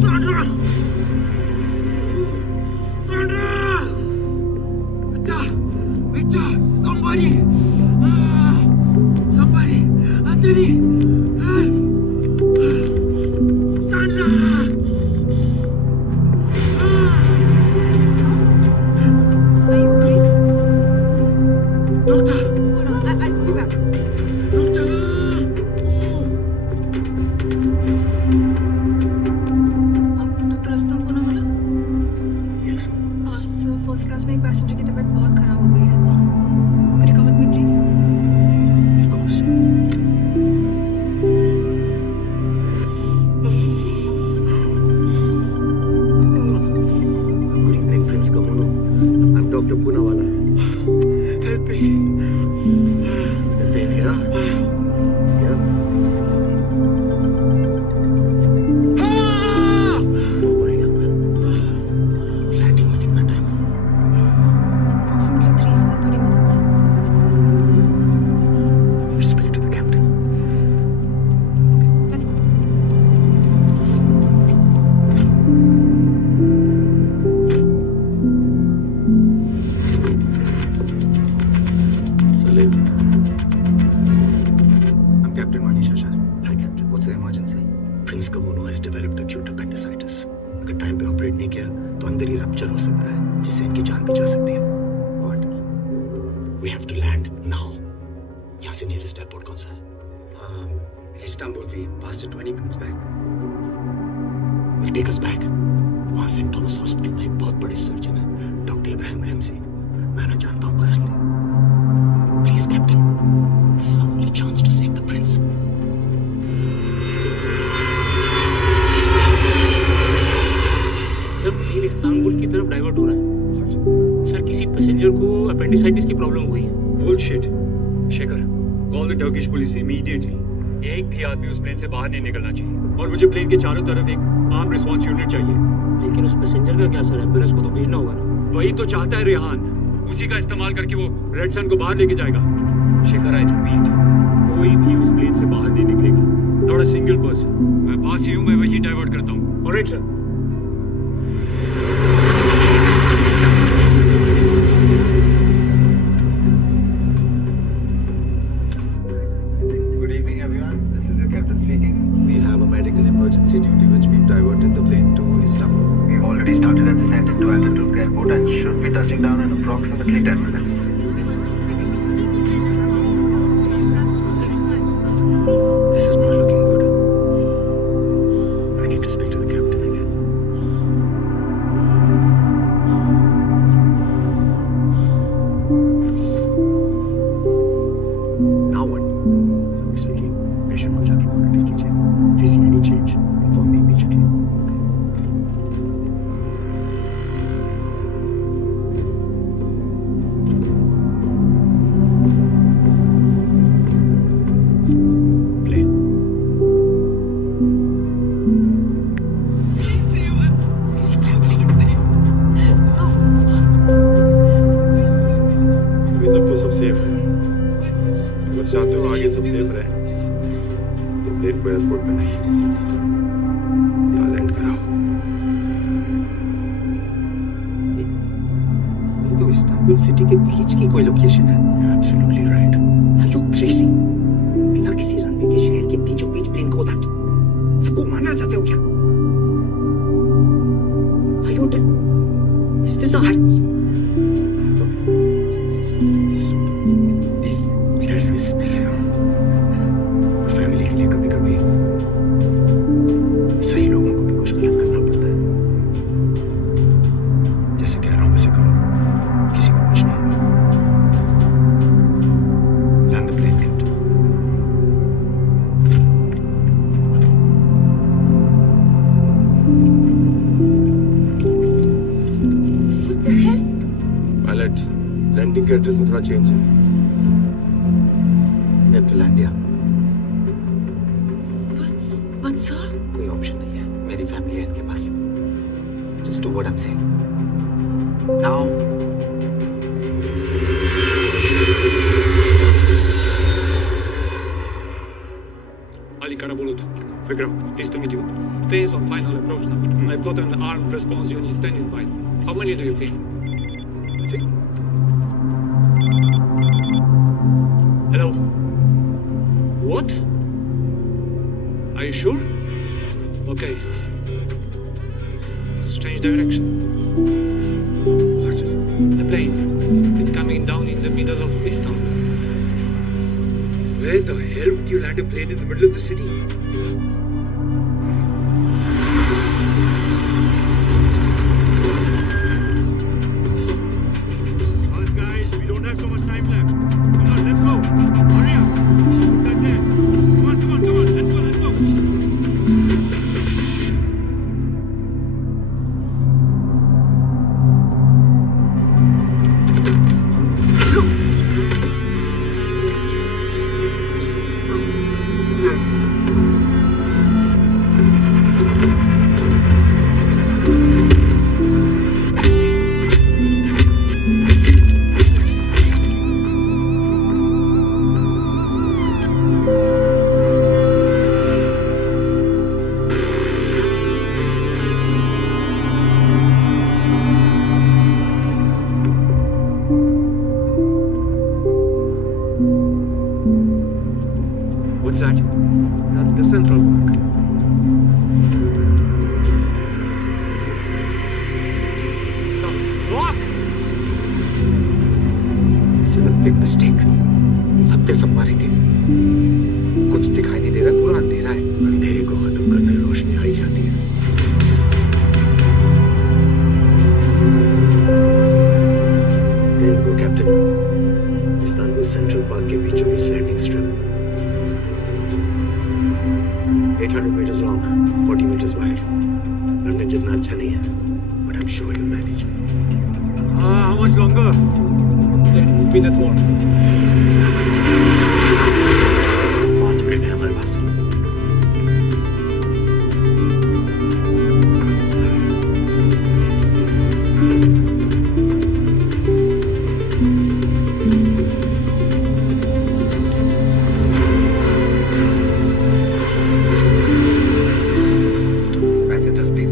Sandra! Sandra! Victor! Somebody! Somebody! Anthony! Sandra! Are you okay? Doctor! Hold on, I'll see you back. Doctor! Doctor Rustom Poonawalla? Yes. Sir, first class में एक पैसेंजर की तबीयत बहुत खराब हो गई है। Could you come with me, please? Of course. Good evening, Prince Kamono. I'm Dr. Poonawala. Help me! Is the pain here? Yeah? Don't worry, young man. Landing में कितना time? Approximately 3 hours and 30 minutes. Speak to the captain. Let's go. Salim, I'm Captain Manish Ashar. Hi, Captain. What's the emergency? Prince Kamono has developed acute appendicitis. अगर time पे operate नहीं किया तो अंदर ही rupture हो सकता है, जिससे इनकी जान भी जा सकती है. What? We have to land now. यहाँ से nearest airport कौन सा है? Istanbul. We passed it 20 minutes back. Will take us back. वहाँ सेंट थॉमस हॉस्पिटल में एक बहुत बड़े सर्जन है, डॉक्टर इब्राहिम रैमसी. मैं उन्हें जानता हूँ personally. Please, Captain. This is our only chance to save the prince. Sir plane Istanbul की तरफ डाइवर्ट हो रहा है। सर किसी पैसेंजर को अपेंडिसाइटिस की प्रॉब्लम हुई है। Bullshit. Shekhar, call the Turkish police immediately. एक भी आदमी उस प्लेन से बाहर नहीं निकलना चाहिए और मुझे प्लेन के चारों तरफ एक आर्म रिस्पांस यूनिट चाहिए। लेकिन उस पैसेंजर का क्या सर, एम्बुलेंस को तो भेजना होगा ना। वही तो चाहता है रेहान, उसी का इस्तेमाल करके वो रेड सन को बाहर लेके जाएगा। शेखर, आई रिपीट, कोई भी उस plane alright sir. Good evening, everyone. This is the captain speaking. We have a medical emergency duty which we've diverted the plane to Istanbul. We've already started a descent into Atatürk Airport and should be touching down in approximately 10 minutes. This is not looking good. I need to speak to the captain again. Now what? Speaking. Patient को जाके monitor कीजिए. If you see any change, inform me immediately. Play. अभी तक तो सब safe है। अगर चाहते हो आगे सब सेफ रहे तो प्लेन को एयरपोर्ट में नहीं यहाँ लैंड कराओ। ये तो इस्तांबुल सिटी के बीच की कोई लोकेशन है. Absolutely right. Are you crazy? बिना किसी रनवे के शहर के बीचों बीच प्लेन को उतार दो. सबको मारना चाहते हो क्या? Are you dead? Is this a high? Please नहीं है. फैमिली के लिए कभी कभी सही लोगों को भी कुछ गलत करना पड़ता है. जैसे कह रहा हूं वैसे करो. किसी को कुछ नहीं होगा. Land the plane, Captain. What the hell? Pilot, landing के एड्रेस में थोड़ा चेंज है। फिनलैंडिया. But sir? कोई ऑप्शन नहीं है. मेरी फैमिली है इनके पास. Just do what I'm saying. Now. Ali Karabulut. Vikram, pleased to meet you. Planes on final approach now. I've got an armed response unit standing by. How many do you feel? Hello? What? Are you sure? Okay. Let's change direction. What? The plane. It's coming down in the middle of Istanbul. Where the hell would you land a plane in the middle of the city? Guys, we don't have so much time left. Come on, let's go. Hurry up. Put that there. Come on, let's go, let's go. What's that? That's the Central Park. The fuck? This is a big mistake. सब के सब मारेंगे. कुछ दिखाई नहीं दे रहा. पूरा अंधेरा है. अंधेरे को खत्म करने रोशनी आई जाती है. There you go, Captain. Istanbul central park के बीचों बीच landing strip. 800 meters long, 40 meters wide. London जितना अच्छा नहीं है, but I'm sure you'll manage. How much longer? 10 minutes more. 5 minute है हमारे पास. Passengers, please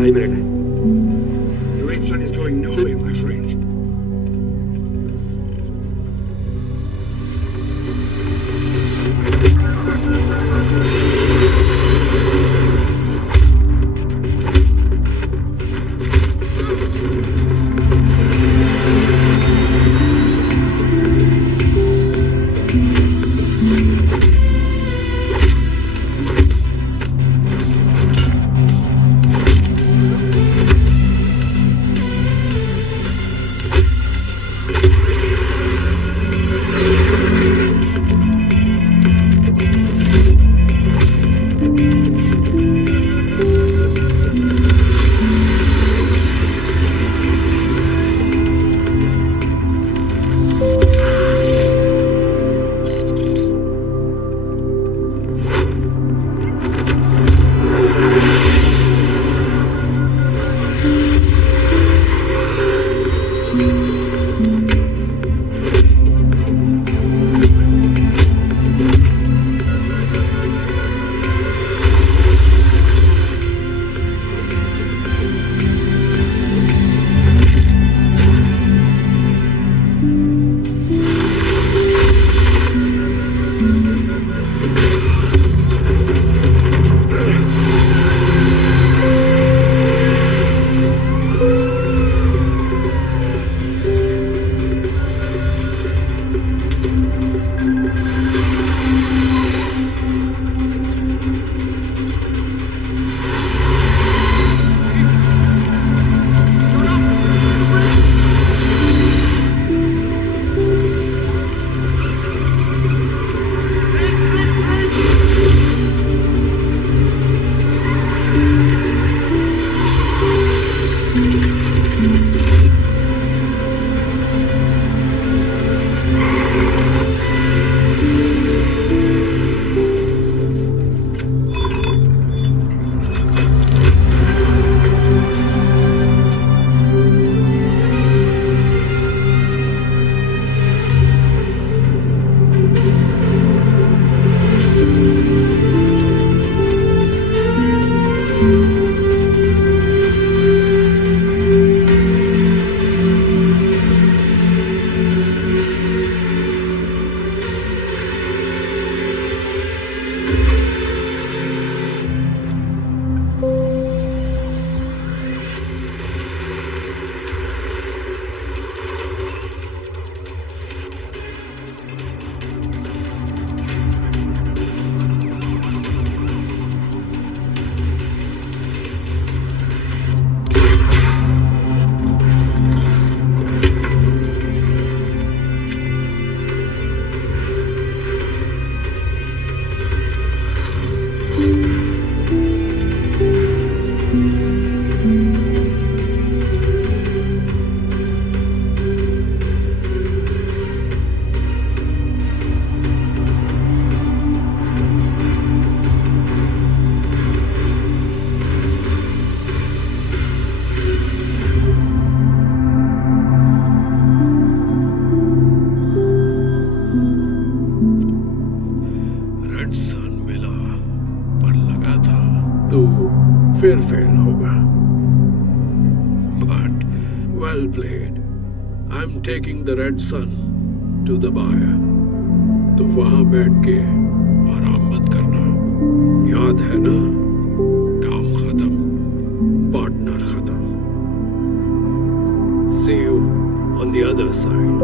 2.5 मिनट है। The Red Sun is going nowhere, my friend. फिर फेल होगा। But well played. I'm taking the Red Sun to the buyer. तो वहां बैठ के आराम मत करना। याद है ना? काम खत्म, पार्टनर खत्म। See you on the other side.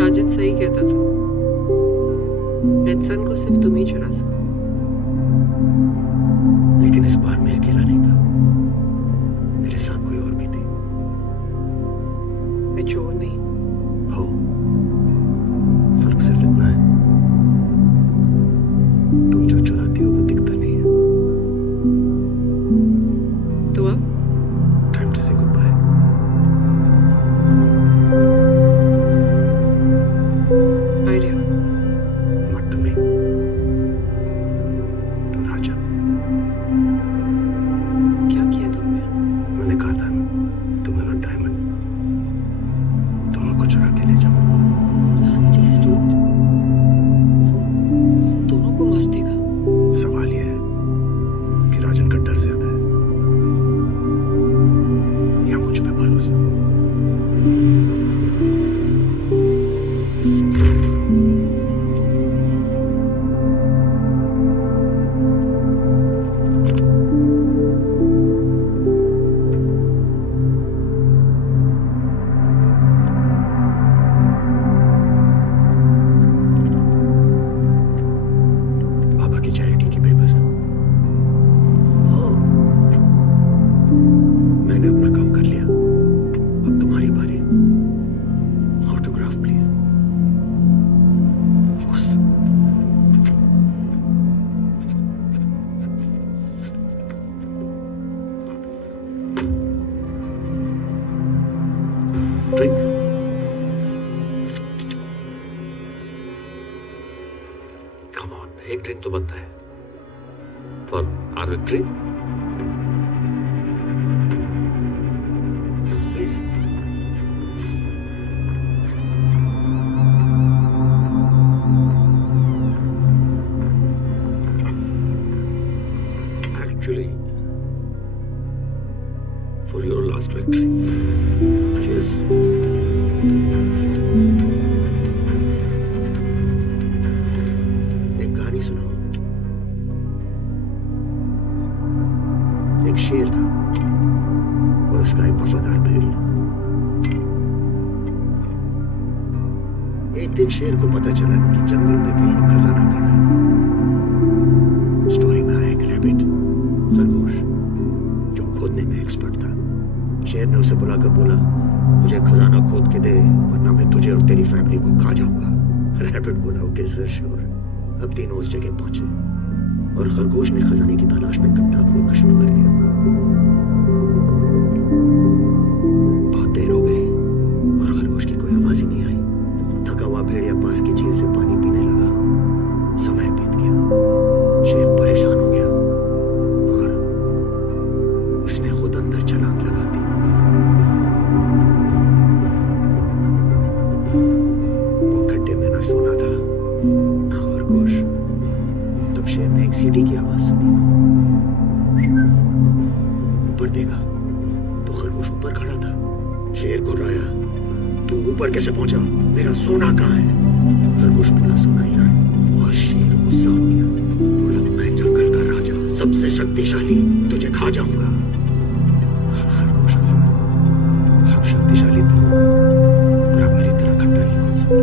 राजत सही कहता था, रेड सन को सिर्फ तुम ही चुरा सकते। लेकिन इस बार मैं अकेला नहीं था, मेरे साथ कोई और भी थी। मैं चोर नहीं। हो, फर्क सिर्फ इतना है, तुम जो चुराती हो वो दिखता नहीं है। तो अब time to say goodbye. Not to me, to Raja. Drink. Come on, एक ड्रिंक तो बनता है for our victory. Please. Actually, for your last victory. Cheers. एक कहानी सुनाओ। एक शेर था और उसका एक वफादार भेड़िया। एक दिन शेर को पता चला कि जंगल में कहीं एक खजाना गड़ा है। स्टोरी में आया एक रैबिट, खरगोश, जो खोदने में एक्सपर्ट था। शेर ने उसे बुलाकर बोला, मुझे खजाना खोद के दे वरना मैं तुझे और तेरी फैमिली को खा जाऊंगा। रैबिट बोला, ओके सर, श्योर। अब तीनों उस जगह पहुंचे और खरगोश ने खजाने की तलाश में गड्ढा खोदना शुरू कर दिया। बहुत देर हो गई और खरगोश की कोई आवाज ही नहीं आई। थका हुआ भेड़िया पास की झील से पानी पीने लगा। समय बीत गया, शेर परेशान हो गया और उसने खुद अंदर छलांग लगा दी। वो गड्ढे में ना सोना था ना खरगोश। तब शेर ने एक सीढ़ी की आवाज सुनी। ऊपर देखा तो खरगोश ऊपर खड़ा था। शेर घुर्राया, तू ऊपर कैसे पहुंचा? मेरा सोना कहाँ है? खरगोश बोला, सोना यहाँ है। और शेर गुस्सा हो गया, बोला, मैं जंगल का राजा, सबसे शक्तिशाली, तुझे खा जाऊंगा। खरगोश हंसा, आप शक्तिशाली तो हो पर आप मेरी तरह गड्ढा नहीं खोद सकते,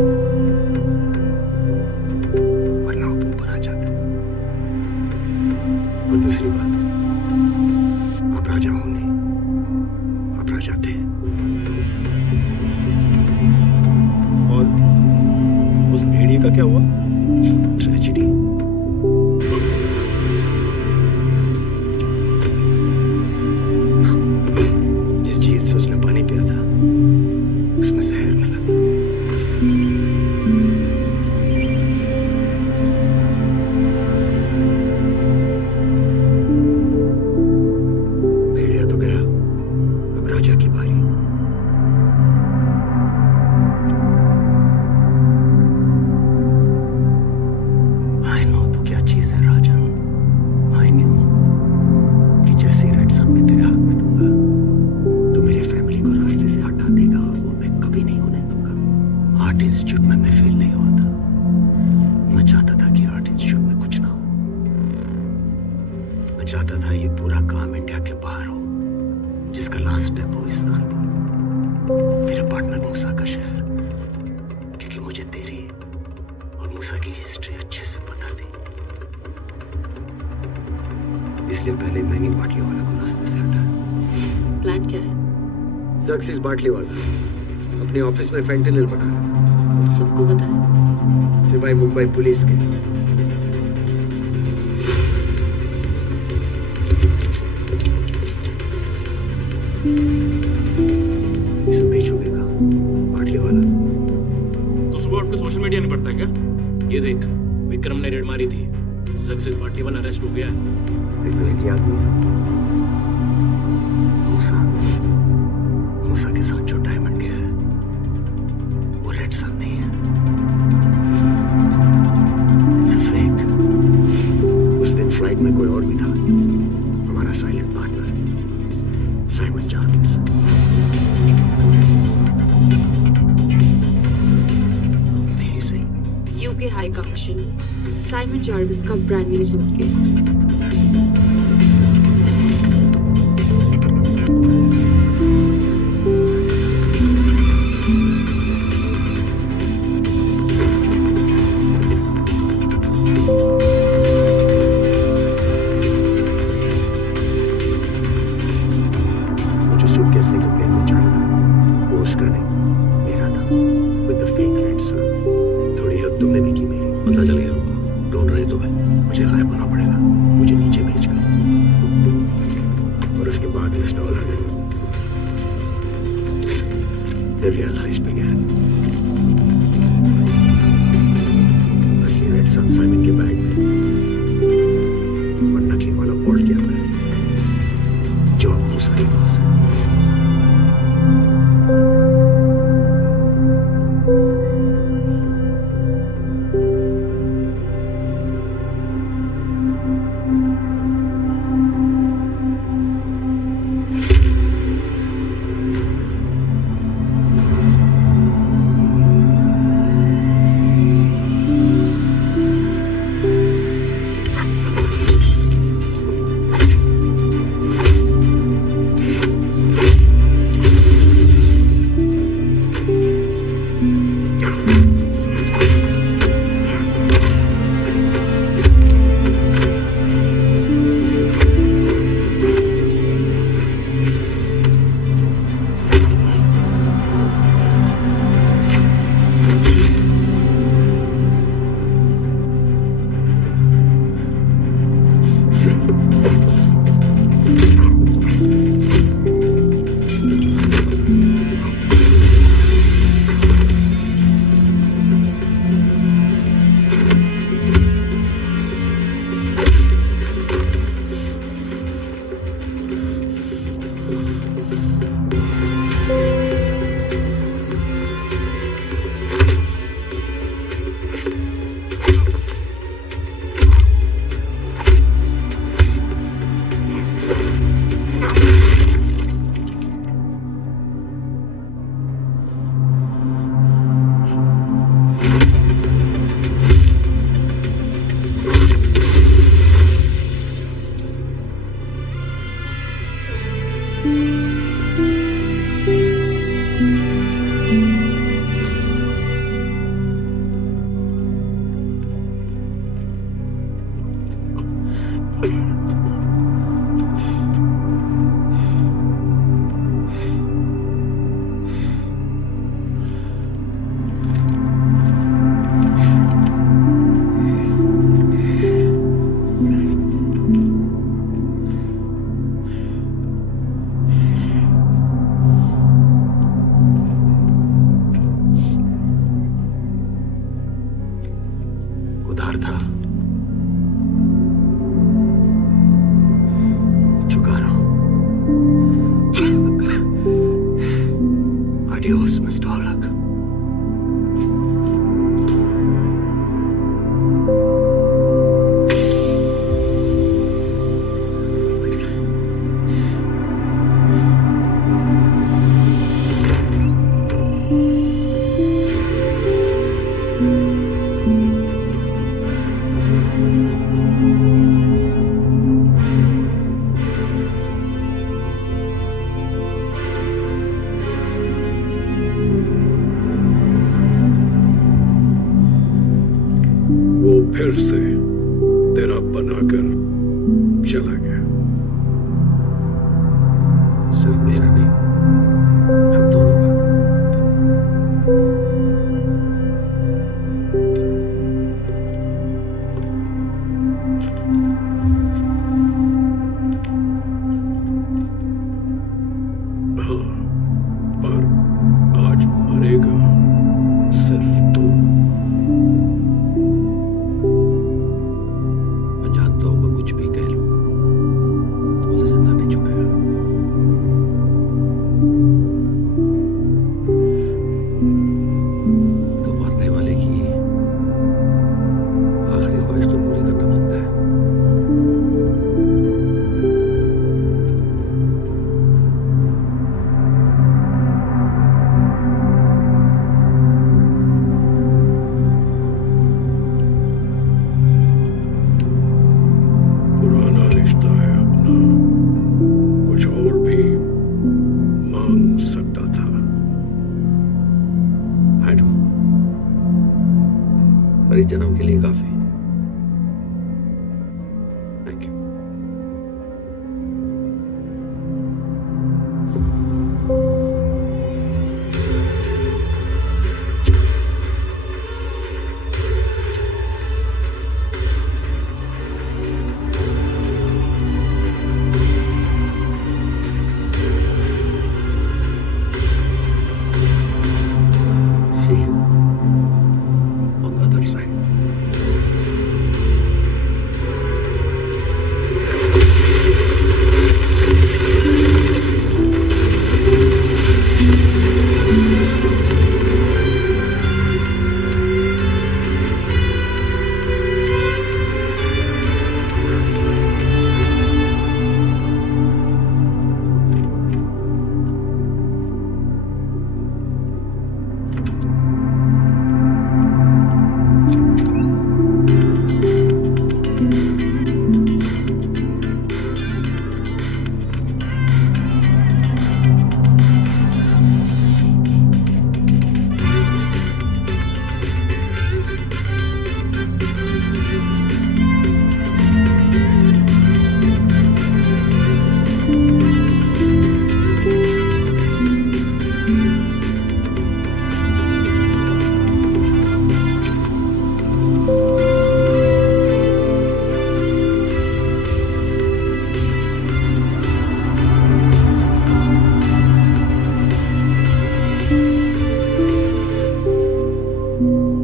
वरना आप ऊपर आ जाते। और दूसरी बात, आप राजा हो नहीं, आप राजा थे। और उस भेड़िए का क्या हुआ? ट्रेजेडी। जिस झील से उसने पानी पिया था उसमें जहर मिला था। भेड़िया तो गया, अब राजा की बारी। I know तो क्या चीज है राजन। I knew कि जैसे ही रेड सन में तेरे हाथ में दूंगा तो मेरी फैमिली को रास्ते से हटा देगा और वो मैं कभी नहीं होने दूंगा। आर्ट इंस्टीट्यूट में मैं फेल नहीं हुआ था। मैं चाहता था कि आर्ट इंस्टीट्यूट में कुछ ना हो। मैं चाहता था ये पूरा काम इंडिया के बाहर हो, जिसका लास्ट स्टेप हो इस्तांबुल, तेरे पार्टनर मूसा का शहर। क्योंकि मुझे तेरी और मूसा की हिस्ट्री अच्छे से पता थी, इसलिए पहले मैंने बाटली वाला को रास्ते से हटाया। प्लान क्या है? जक्सिस बाटली वाला अपने ऑफिस में फेंटेनिल बना रहा है, वो तो सबको बताया। सिवाय मुंबई पुलिस के। इसे बेचोगे कहाँ? बाटली वाला। तो सुबह उठ के सोशल मीडिया नहीं पड़ता क्या? ये देख, विक्रम ने रेड मारी थी, सक्सेस पार्टी वाला अरेस्ट हो गया है। फिर तो एक ही आदमी है, मूसा। मूसा के साथ जो डायमंड गया है वो रेड सन नहीं है, इट्स अ फेक। उस दिन फ्लाइट में कोई और भी था, हमारा silent partner Simon Charles. UK high commission Simon Jarvis का ब्रांड न्यू सूटकेस। जो सूटकेस लेकर प्लेन में चढ़ा था वो उसका नहीं, मेरा था, with the fake red sun. थोड़ी हेल्प तुमने भी की मेरी। पता चल गया उनको, ढूंढ रहे तुम्हें। मुझे गायब होना पड़ेगा, मुझे उधार था, चुका रहा हूं। Adios, Mr. Olak. वो फिर से तेरा बनाकर चला गया। सिर्फ मेरा नहीं, हम दोनों का। हाँ, पर आज मरेगा सिर्फ तू। मैं जानता हूं मैं कुछ भी कह लूं तो मुझे जिंदा नहीं छोड़ेगा। तो मरने वाले की आखिरी ख्वाहिश तो पूरी करना बनता है। पुराना रिश्ता है अपना, कुछ और भी मांग सकता था। हटो, पर इस जन्म के लिए काफी। Thank you. See you on the other side.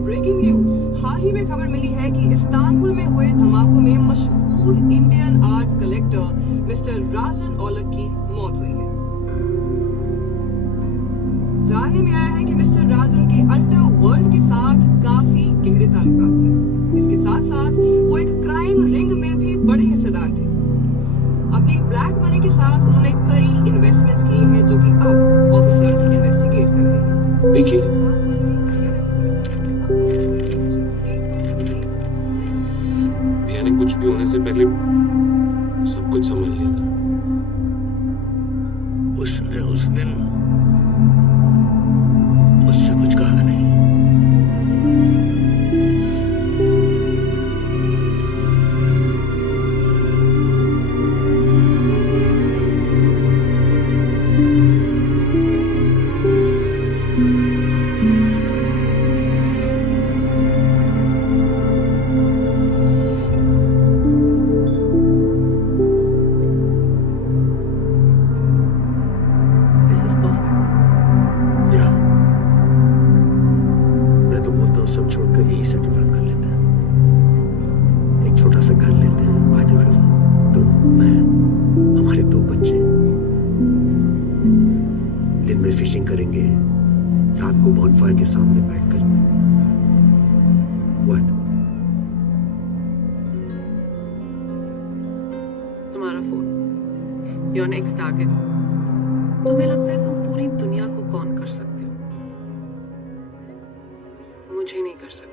Breaking news, हाल ही में खबर मिली है कि इस्तांबुल में हुए धमाकों में मशहूर इंडियन आर्ट कलेक्टर मिस्टर राजन ओलक की मौत हुई है। जानने में आया है कि मिस्टर राजन के अंडरवर्ल्ड के साथ काफी गहरे ताल्लुकात थे। इसके साथ साथ वो एक क्राइम रिंग में भी बड़े हिस्सेदार थे। अपनी ब्लैक मनी के साथ उन्होंने कई इन्वेस्टमेंट्स किए हैं जो कि अब ऑफिसर्स इन्वेस्टिगेट कर रहे हैं। देखिए, भैया ने कुछ भी होने से पहले सब कुछ संभाल लिया था। उसने उस दिन मुझसे कुछ कहा नहीं। This is perfect. या मैं तो बोलता हूँ सब छोड़कर यही सेटल डाउन कर लेते हैं। एक छोटा सा घर लेते हैं बाय द रिवर, तुम, मैं, हमारे 2 बच्चे। दिन में फिशिंग करेंगे, रात को बॉनफायर के सामने बैठकर। व्हाट? तुम्हारा फोन, योर नेक्स्ट टारगेट। तुम्हें लगता है तुम पूरी दुनिया को कौन कर सकते हो? मुझे नहीं कर सकते।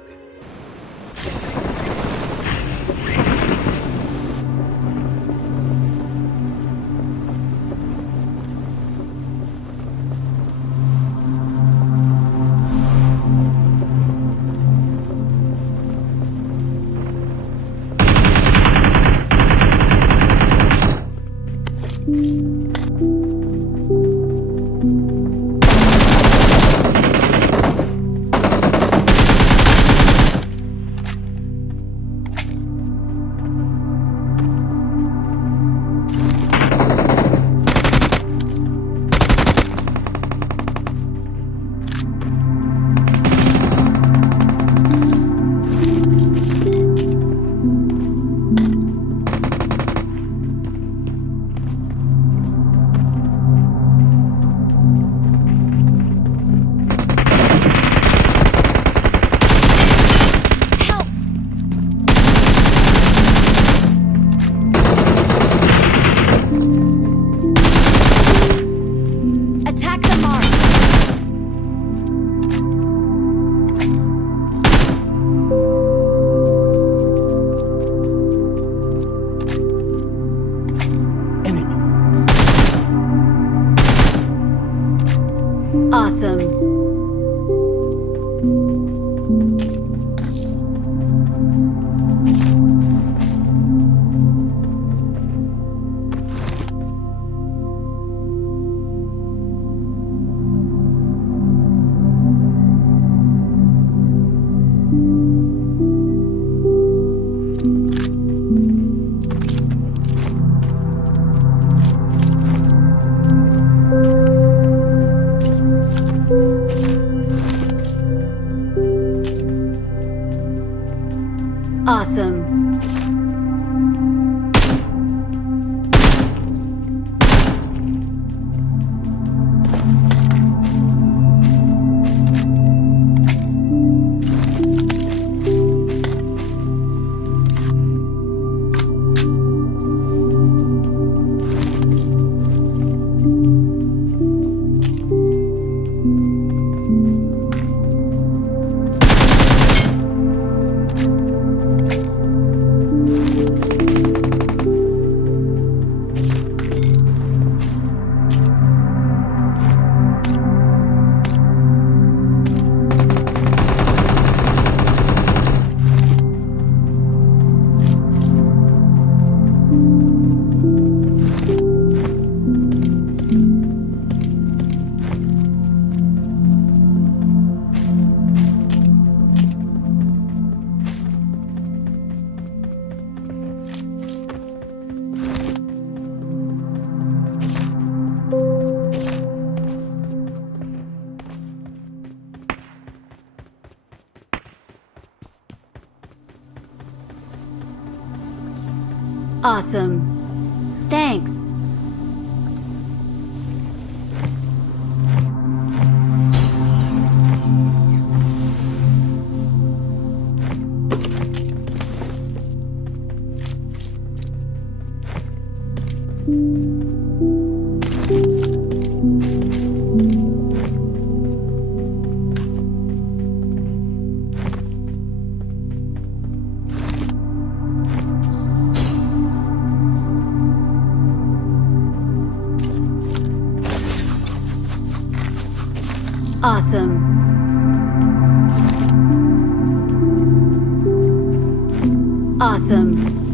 Attack the mark. Awesome. Awesome. Awesome. Thanks. Awesome. Awesome.